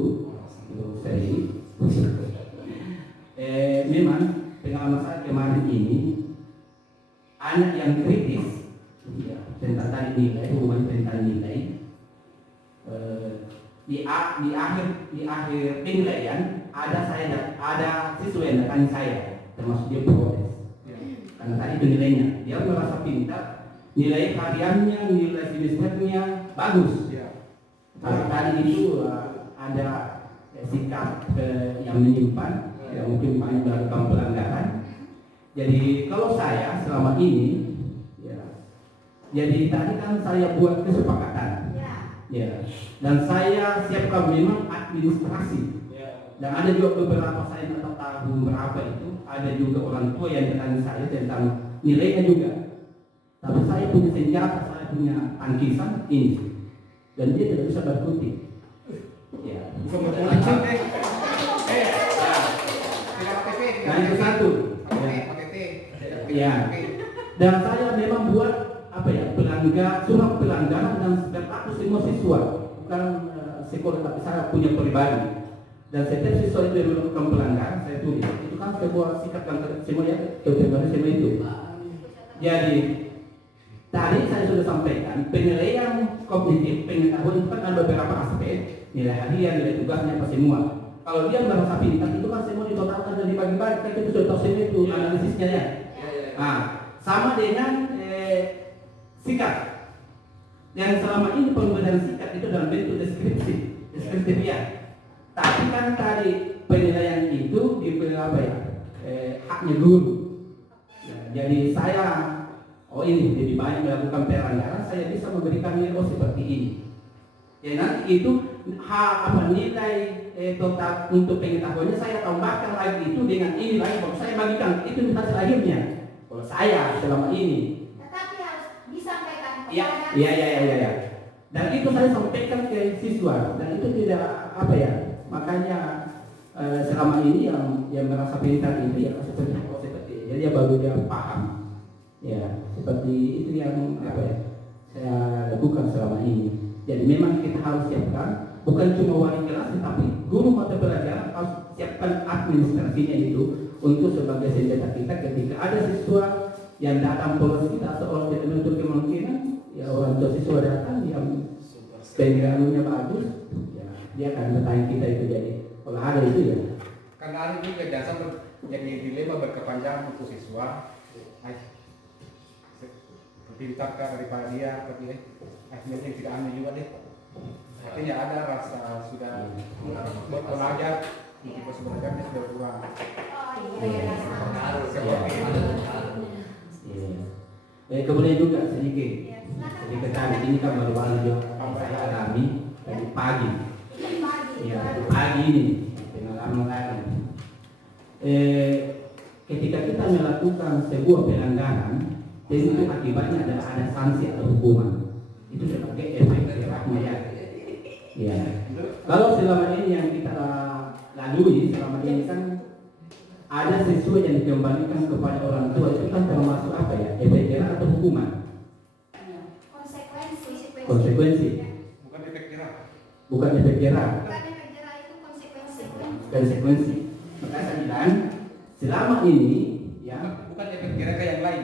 Seri. Memang pengalaman saya kemarin ini anak yang kritis tentang tadi nilai, hubungan tentang nilai. Di akhir penilaian ada siswa yang datang saya termasuk dia protes karena tadi itu nilainya dia merasa pintar, nilai hariannya, nilai semesternya bagus. Tapi tadi itu ada sikap yang menyimpan yang mungkin melakukan pelanggaran. Jadi kalau saya selama ini jadi tadi kan saya buat kesepakatan. Dan saya siapkan memang administrasi. Dan ada juga beberapa saya tidak tahu berapa itu. Ada juga orang tua yang bertanya saya tentang nilainya juga. Tapi saya punya senjata, saya punya tangkisan ini. Dan dia tidak bisa berkutik. Nah itu satu. Dan saya memang buat surat pelanggaran dan berlaku semua siswa, bukan sekolah, tapi saya punya pribadi. Dan setiap siswa itu yang melakukan pelanggaran saya tulis. Itu kan sebuah sikap pelanggaran semua ya, semua itu. Jadi tadi saya sudah sampaikan penilaian kognitif pengetahuan itu kan ada beberapa aspek, nilai harian, nilai tugasnya apa semua. Kalau dia merasa pintar itu kan semua ditotalkan dan dibagi-bagi, kan itu sudah tahu semua itu analisisnya ya. Nah, sama dengan sikap yang selama ini pemberian sikap itu dalam bentuk deskripsi kriteria. Tapi kan tadi penilaian itu diberi apa ya? Haknya guru. Ya, jadi saya ini lebih banyak melakukan pelanggaran, saya bisa memberikan nilai seperti ini. Ya nanti itu nilai total untuk pengetahuannya saya tambahkan lagi itu dengan ini lagi. Kalau saya bagikan itu hasil akhirnya. Kalau saya selama ini. Tetapi harus disampaikan Iya. kepada. Dan itu saya sampaikan ke siswa dan itu tidak apa ya. Makanya selama ini yang merasa pintar itu ya seperti jadi ya baru dia paham. Ya, seperti itu yang apa ya saya lakukan selama ini. Jadi memang kita harus siapkan bukan cuma wali kelas, tapi guru mata pelajaran harus siapkan administrasinya itu untuk sebagai senjata kita ketika ada siswa yang datang polos kita atau orang tidak menutup kemungkinan ya orang tua siswa datang yang pengaruhnya bagus, ya dia akan bertanya kita itu jadi kalau ada itu ya. Karena ada juga jasa jadi dilema berkepanjangan untuk siswa. Pintar daripada dia, seperti akhirnya yang tidak aneh juga deh. Artinya ada rasa sudah belajar, untuk sebenarnya sudah kurang. Kemudian juga sedikit tadi ini kan baru juga saya alami tadi pagi. Ya, pagi ini pengalaman lagi. Ketika kita melakukan sebuah pelanggaran, tentu akibatnya adalah ada sanksi atau hukuman. Itu sebagai efek jeraknya ya. Ya. Kalau selama ini yang kita lalui selama ini kan ada siswa yang dikembalikan kepada orang tua itu kan termasuk apa ya? Efek jerak atau hukuman? Konsekuensi. Bukan efek jerak. Bukan efek jerak. Bukan efek jerak, itu konsekuensi. Konsekuensi. Maka saya bilang selama ini ya Bukan efek jerak yang lain.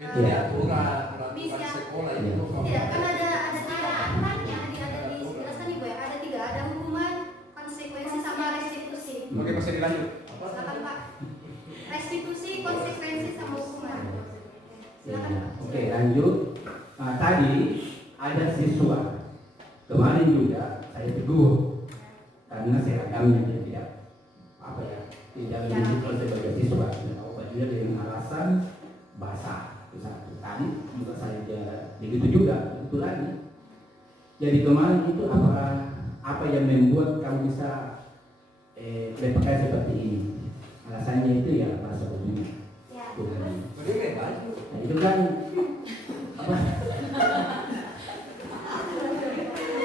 Itu peraturan sekolah itu. Tidak, kan ada tiga aturannya, ada dijelaskan ibu ya, ada tiga, ada hukuman, konsekuensi sama restitusi. Oke, masih dilanjut. Silakan Pak. Restitusi, konsekuensi sama hukuman. Silakan Pak. Oke, lanjut. Tadi ada siswa kemarin juga saya tegur karena seragamnya dia tidak apa ya tidak menunjukkan sebagai siswa dia dengan alasan basah. Tadi juga saya begitu juga itu lagi. Jadi kemarin itu apa yang membuat kamu bisa berpakaian seperti ini? Alasannya itu ya bahasa umum. Ya. Nah, itu kan apa?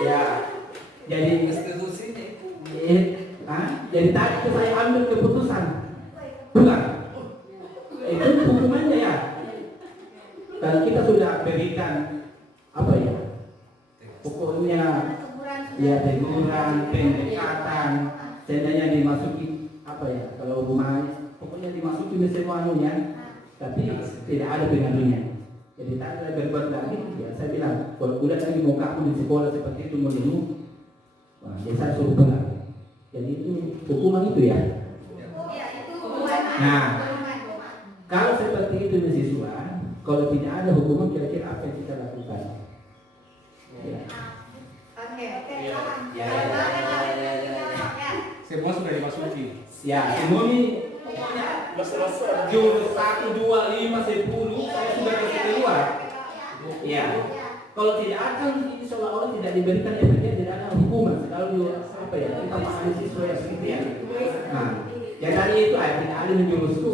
Ya, jadi Institusinya. jadi tadi itu saya ambil keputusan, bukan? Itu hukumannya ya. Kalau kita sudah berikan apa ya? Pokoknya ya teguran, pendekatan, seandainya dimasuki apa ya? Kalau rumah, pokoknya dimasuki semuanya, tapi tidak ada pengaruhnya. Jadi tak ada berbuat lagi, ya saya bilang, kalau udah lagi mau kamu di sekolah seperti itu menemu, jadi saya suruh pulang. Jadi itu hukuman itu ya. Ya, itu hukuman. Nah, kalau seperti itu siswa, kalau tidak ada hukuman kira-kira apa yang kita lakukan? Ya. Oke. Ya. Semua sudah dimasuki. Ya, semua ini pokoknya jurus 1, 2, 5, 10 saya sudah kasih keluar. Ya. Kalau tidak akan ini seolah-olah tidak diberikan efeknya, tidak ada hukuman. Kalau apa ya kita pahami siswa yang seperti ya. Nah, yang tadi itu tidak ada menjurusku.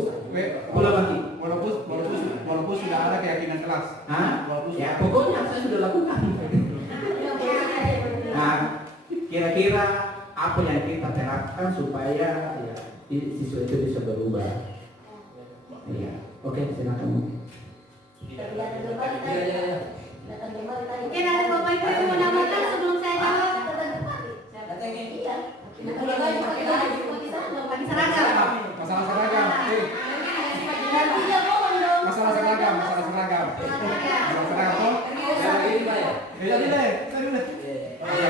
Pulang lagi. Walaupun sudah ada keyakinan kelas. Ya pokoknya saya sudah lakukan. Nah, kira-kira apa yang kita terapkan supaya ya siswa itu bisa berubah. Iya. Oke, silakan. Mungkin ada Bapak Ibu yang mau menambahkan sebelum saya jawab. Pakai seragam. Masalah seragam. Masalah seragam. Masalah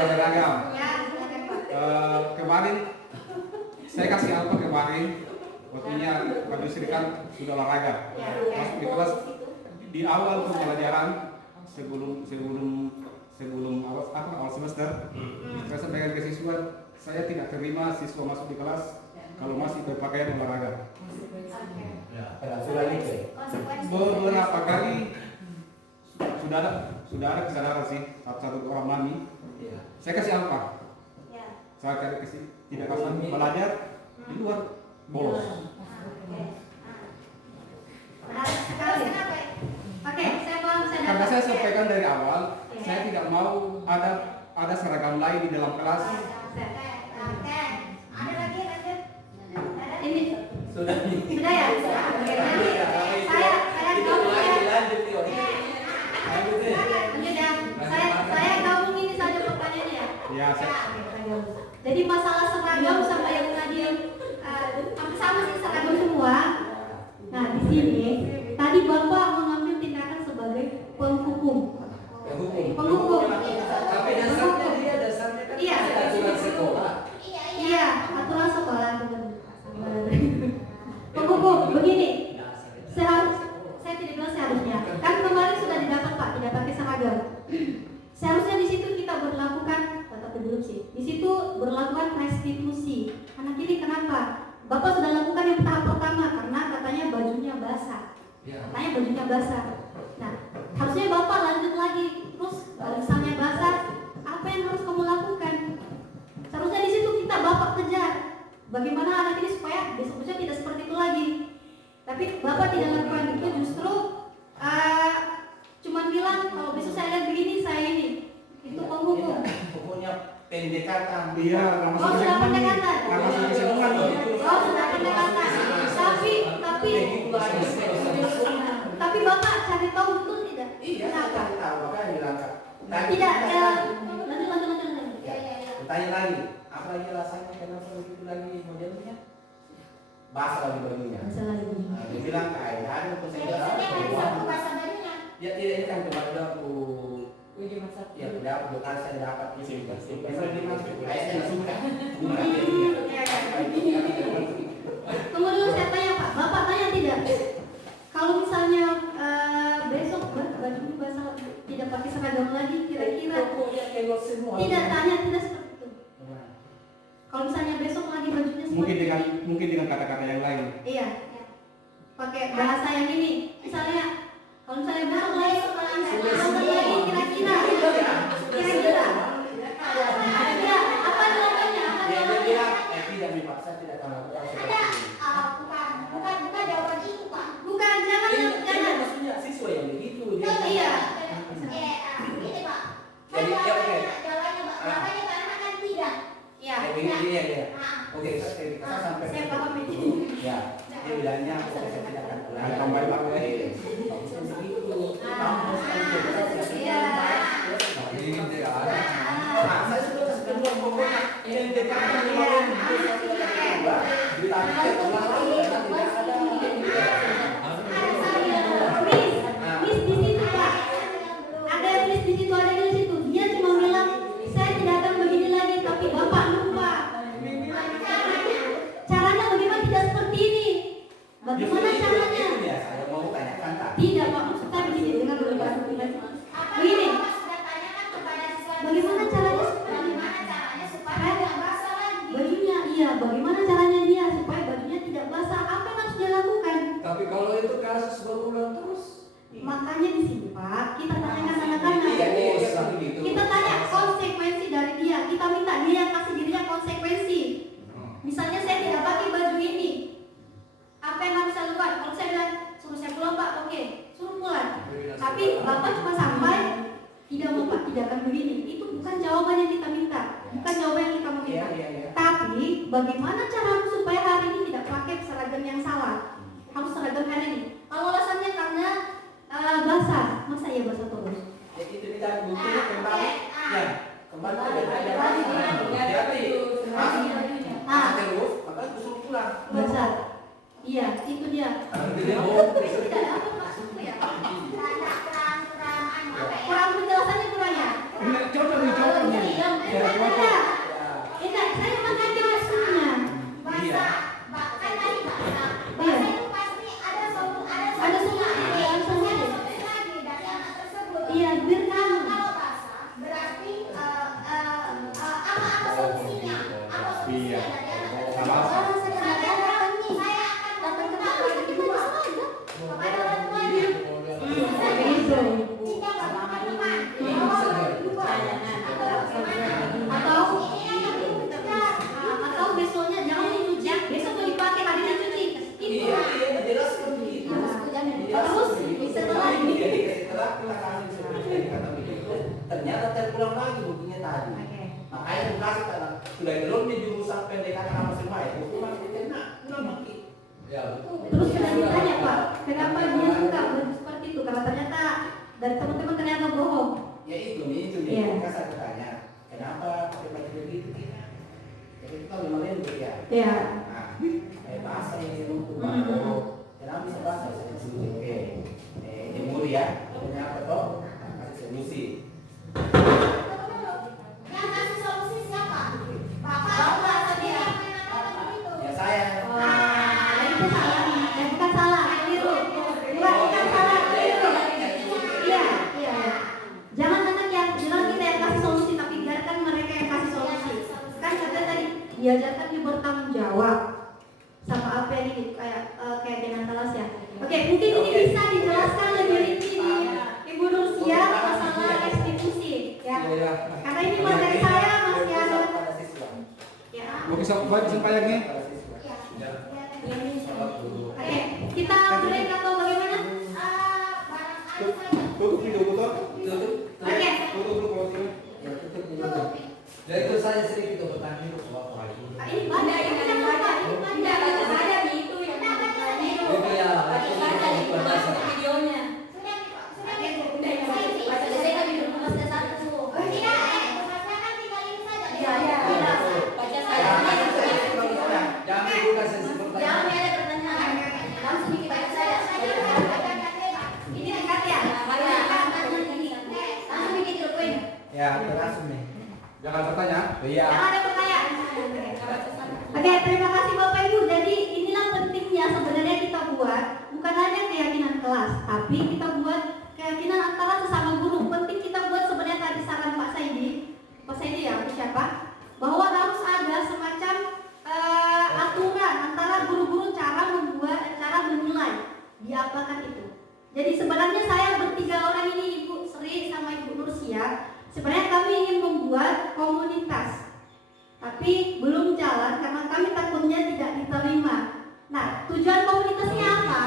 seragam. Kemarin saya kasih apa kemarin? Waktunya kami serikat sudah olahraga. Masuk di kelas di awal pembelajaran sebelum sebelum awal semester, saya sampaikan ke siswa, saya tidak terima siswa masuk di kelas kalau masih berpakaian olahraga. Beberapa kali sudah ada kesadaran sih, satu orang mami. Saya kasih apa? Saya kasih tidak kasih belajar di luar bolos. Oke, saya paham. Karena saya sampaikan dari awal, saya tidak mau ada seragam lain di dalam kelas. Ada lagi lanjut. Ini Sudah sudah ya? Oke, nanti saya gabung ya. lanjut nih. Lanjut ya. Saya gabung ini saja pertanyaannya ya. Ya, saya Jadi masalah seragam sama yang tadi hampir sama sih, seragam semua. Nah, di sini tadi Bapak mengambil tindakan sebagai penghukum. Penghukum. Tapi dasarnya kan Iya. ada aturan sekolah. Iya, aturan sekolah benar. Penghukum begini. Saya tidak bilang seharusnya. Kan kemarin sudah didapat Pak, tidak pakai seragam. Seharusnya di situ kita berlakukan, tapi belum sih. Di situ berlakukan restitusi. Anak ini kenapa? Bapak sudah lakukan yang tahap pertama karena katanya bajunya basah. Katanya bajunya basah. Nah, harusnya Bapak lanjut lagi. Terus kalau misalnya basah, apa yang harus kamu lakukan? Seharusnya di situ kita Bapak kejar. Bagaimana anak ini supaya besok-besok tidak seperti itu lagi. Tapi Bapak tidak lakukan itu, justru cuman bilang kalau besok saya lihat begini saya ini. Itu penghukum. Pokoknya pendekatan. iya, Oh, sudah pendekatan. langsung kesembuhan loh. Oh, sudah pendekatan. Tapi Bapak cari tahu betul tidak? Iya, Kenapa? saya tahu makanya bilang Kak. Tidak, lanjut. Tanya lagi, apa lagi alasannya kenapa begitu lagi modelnya? Basah lagi bajunya. Masalah ini. Nah, dia bilang kayak ada untuk saya. Ya tidak ini kan cuma udah aku. Ya tidak bukan saya dapat ini. Saya suka. Tunggu dulu, saya tanya Pak. Bapak tanya tidak? Kalau misalnya besok bajunya basah tidak pakai seragam lagi, kira-kira tidak tanya, tidak seperti itu. Kalau misalnya besok lagi bajunya seperti Mungkin dengan kata-kata yang lain. iya, pakai bahasa yang ini. Misalnya kalau misalnya besok lagi kira-kira apa jawabannya? Tidak dipaksa, tidak tahu. Bukan jawaban itu, Pak. Bukan, jangan. Maksudnya siswa yang begitu. Iya. Ini, Pak. Jadi, ya, oke. Jawabannya, Pak. Jawabannya karena kan tidak. Iya. Iya. Oke, saya sampai. Saya paham ini. Ya, dia bilangnya saya tidak akan pulang. Tambah lagi. Bagusnya begitu. Kamu harus Iya. Nah, saya sudah kasih kedua pokoknya pendekatan Miss di situ Pak. Ada Miss di situ, ada di situ. Dia cuma bilang saya tidak akan begini lagi, tapi Bapak lupa. Caranya bagaimana tidak seperti ini? Bagaimana caranya? Saya mau tanyakan tak? Tidak Pak, maksud saya begini dengan berbahasa begini. Bagaimana caranya supaya tidak basah lagi? bajunya? Iya, bagaimana caranya dia supaya bajunya tidak basah? Apa yang harus dia lakukan? Tapi kalau itu kasus berulang terus, Makanya di sini Pak, kita tanyakan anak-anak. Kita tanya konsekuensi dari dia. Kita minta dia yang kasih dirinya konsekuensi. Misalnya saya tidak pakai baju ini, apa yang harus saya lakukan? Kalau saya bilang suruh saya pulang Pak, oke, suruh pulang. Tapi Bapak cuma sampai tidak mau Pak, tidak akan begini. Itu bukan jawaban yang kita minta, bukan jawaban yang kita mau minta. Tapi bagaimana cara supaya hari ini tidak pakai seragam yang salah? Harus seragam hari ini. Kalau alasannya karena basah, masa iya basah terus? ya itu tidak buktinya kembali. Ya, kembali ke terus, maka suruh pulang. Basah. Iya, itu dia. Tidak Apa maksudku ya? Kurang penjelasannya kurang ya? Contoh nih. Tidak, saya mengaji maksudnya. Basah. Kan tadi basah. Basah itu pasti ada solusi lagi dari anak tersebut. Iya, biar kamu. Kalau basah, berarti sudah belum di jurusan pendekatan apa semua ya, hukuman kena mati. Ya betul. Terus sudah ditanya Pak, kenapa dia suka seperti itu? Karena ternyata dari teman-teman ternyata bohong. Ya itu nih, Iya. kan saya tanya, kenapa pakai baju begitu kita? Jadi kita memang lembut ya. Iya. Nah, kayak bahasa ini untuk baru, kenapa bisa bahasa solusi? Oke, jemur ya, ternyata toh kasih solusi. Yang kasih solusi siapa? Bapak tadi ya. Ya saya. Nah, itu salah, dan bukan salah, keliru. Bukan salah, keliru. Iya, iya. Jangan anak yang bilang kita yang kasih solusi, tapi biarkan mereka yang kasih solusi. Kan kata tadi diajarkan dia bertanggung jawab sama apa yang ini kayak dengan kelas ya. Oke, mungkin ini bisa dijelaskan lebih rinci di Ibu Nursia masalah restitusi ya. Karena ini materi saya masih ada. Ya. Mau bisa buat sampaikan nih? Oke, kita break atau bagaimana? Tutup video betul? Oke. Tutup dulu kalau tidak. Jadi itu saya sering kita bertanya itu soal Ini ada yang baca, ini baca saja di itu yang baca itu. Iya, Baca saja di videonya. Baca saja di rumah satu. Ya. Baca saja. jangan buka sesi pertanyaan. Jangan ada pertanyaan. Langsung baca saja. Ini dekat ya. Langsung bikin dokumen. Ya, langsung nih. Jangan bertanya. Iya. Jangan ada pertanyaan. Oke, terima kasih Bapak Ibu. Jadi inilah pentingnya sebenarnya kita buat bukan hanya keyakinan kelas, tapi kita buat keyakinan antara sesama guru. Penting kita buat sebenarnya tadi saran Pak Saidi ya, siapa? Bahwa harus ada semacam aturan antara guru-guru cara membuat, cara menilai diapakan itu. Jadi sebenarnya saya bertiga orang ini, Ibu Sri sama Ibu Nursia, sebenarnya kami ingin membuat komunitas, tapi belum jalan karena kami takutnya tidak diterima. Nah, tujuan komunitasnya apa?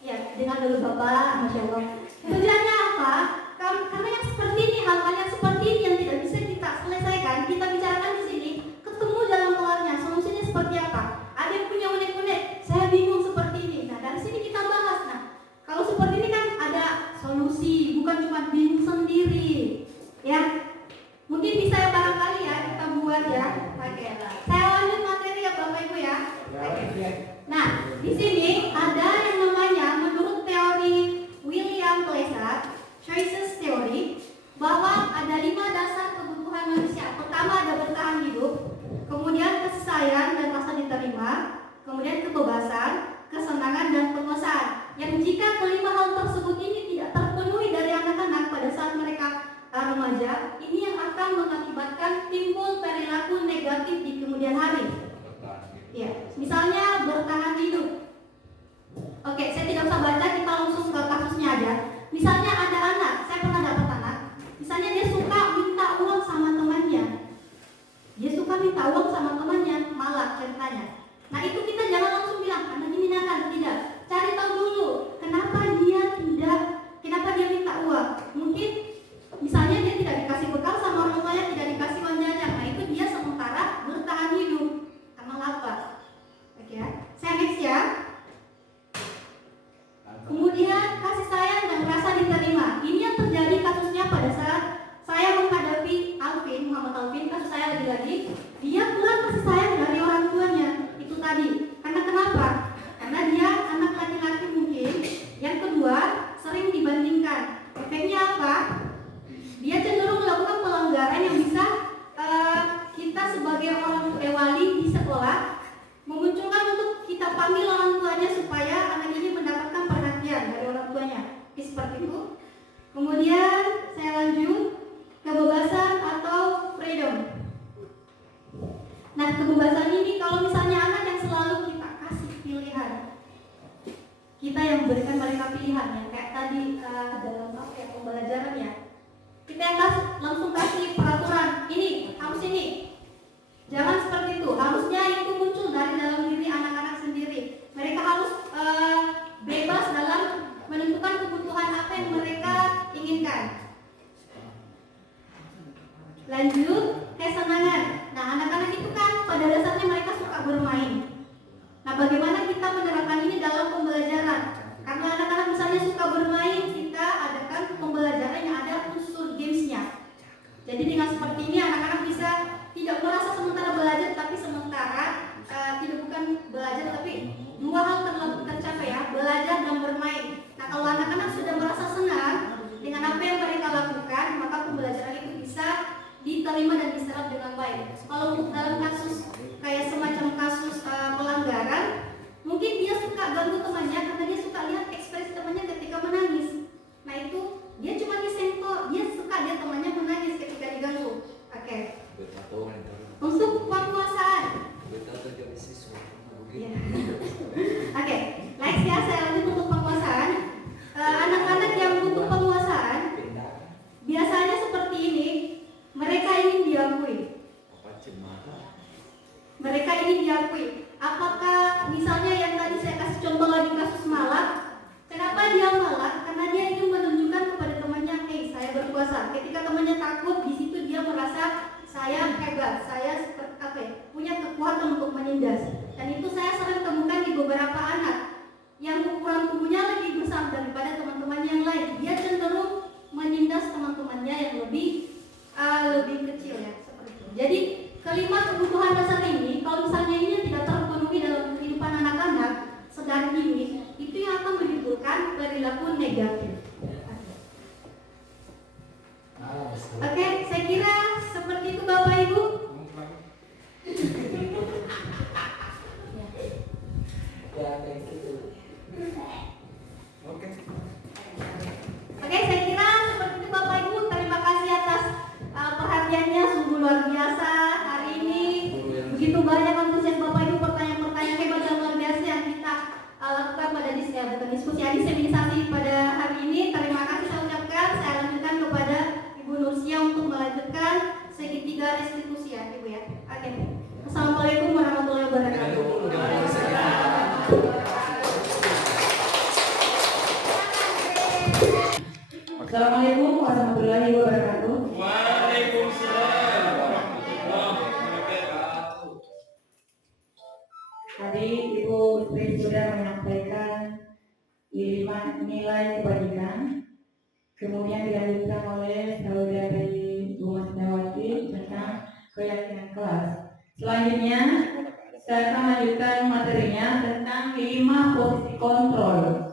Ya, dengar dulu Bapak, Masya Allah. Tujuannya apa? Karena yang seperti ini, hal-hal yang seperti ini yang tidak bisa kita selesaikan, kita bicarakan di sini, ketemu jalan keluarnya, solusinya seperti apa? Ada yang punya unek-unek, saya bingung seperti ini. Nah, dari sini kita bahas. Nah, kalau seperti ini kan ada solusi, bukan cuma bingung sendiri. Ya, mungkin bisa ya barangkali ya kita buat ya. Oke, saya lanjut materi ya Bapak Ibu ya. Oke. Nah, di sini ada yang namanya menurut teori William Plessat, choices theory, bahwa ada 5 dasar kebutuhan manusia. Pertama ada bertahan hidup, kemudian kasih sayang dan rasa diterima, kemudian kebebasan, kesenangan dan penguasaan. Yang jika kelima hal tersebut ini tidak terpenuhi dari anak-anak pada saat mereka remaja, ini yang akan mengakibatkan timbul perilaku negatif di kemudian hari. Ya, misalnya bertahan hidup. Oke, saya tidak usah baca, kita langsung ke kasusnya aja. Misalnya ada anak, saya pernah dapat anak. Misalnya dia suka minta uang sama temannya. Dia suka minta uang sama temannya, malah ceritanya. Nah itu kita jangan langsung bilang anak ini nakal, tidak. Cari tahu dulu kenapa dia minta uang. Mungkin misalnya dia tidak dikasih bekal sama orang tuanya, tidak dikasih uang jajan. Nah itu dia sementara bertahan hidup karena lapar. Oke ya. Saya next ya. Kemudian kasih sayang dan rasa diterima. Ini yang terjadi kasusnya pada saat saya menghadapi Alvin, Muhammad Alvin. Kasus saya lagi-lagi, dia kurang kasih sayang dari orang tuanya. Itu tadi. Karena kenapa? Karena dia anak laki-laki mungkin. Yang kedua, sering dibandingkan. Efeknya apa? Dia cenderung melakukan pelanggaran yang bisa kita sebagai orang wali di sekolah memunculkan untuk kita panggil orang tuanya supaya anak ini mendapatkan perhatian dari orang tuanya. Seperti itu. Kemudian saya lanjut, kebebasan atau freedom. Nah, kebebasan ini kalau misalnya anak yang selalu kita kasih pilihan, kita yang berikan mereka pilihan, yang kayak tadi dalam pembelajaran ya, kita yang langsung kasih peraturan, ini harus ini, jangan seperti itu. Harusnya itu muncul dari dalam diri anak-anak sendiri. Mereka harus bebas dalam menentukan kebutuhan apa yang mereka inginkan. Lanjut, kesenangan. Nah, anak-anak mereka ini diakui. Apakah misalnya yang tadi saya kasih contoh lagi kasus Malak, kenapa dia Malak? Karena dia ingin menunjukkan kepada temannya, hey saya berkuasa. Ketika temannya takut, di situ dia merasa saya hebat, saya seperti apa ya, punya kekuatan untuk menindas. Dan itu saya sering temukan di beberapa anak yang ukuran tubuhnya lebih besar daripada teman-temannya yang lain. Dia cenderung menindas teman-temannya yang lebih kecil ya, seperti itu. Jadi kelima kebutuhan dasar ini, kalau misalnya ini tidak terpenuhi dalam kehidupan anak-anak sedari dini, itu yang akan menimbulkan perilaku negatif. Oke, saya kira seperti itu Bapak Ibu. Oke, saya kira seperti itu Bapak Ibu. Terima kasih atas perhatiannya, sungguh luar biasa hari ini. Begitu banyak antusias Bapak Ibu, pertanyaan-pertanyaan hebat dan luar biasa yang kita lakukan pada diskusi diseminisasi pada hari ini. Terima kasih saya ucapkan. Saya lanjutkan kepada Ibu Nursia untuk melanjutkan segitiga restitusi ya Ibu ya. Oke. Assalamualaikum warahmatullahi wabarakatuh. Assalamualaikum warahmatullahi wabarakatuh. Waalaikumsalam warahmatullahi wabarakatuh. Tadi Ibu Sri sudah menyampaikan 5 nilai kebajikan, kemudian dilanjutkan oleh saudari Bu Masnawati tentang keyakinan kelas. Selanjutnya saya akan lanjutkan materinya tentang 5 posisi kontrol.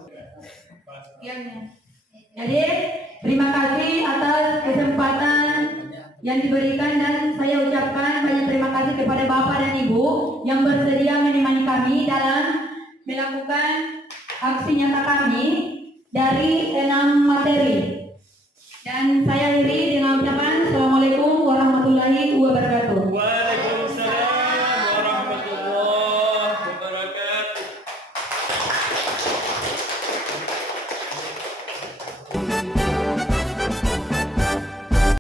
Jadi terima kasih atas kesempatan yang diberikan dan saya ucapkan banyak terima kasih kepada Bapak dan Ibu yang bersedia menemani kami dalam melakukan aksi nyata kami dari 6 materi. Dan saya iri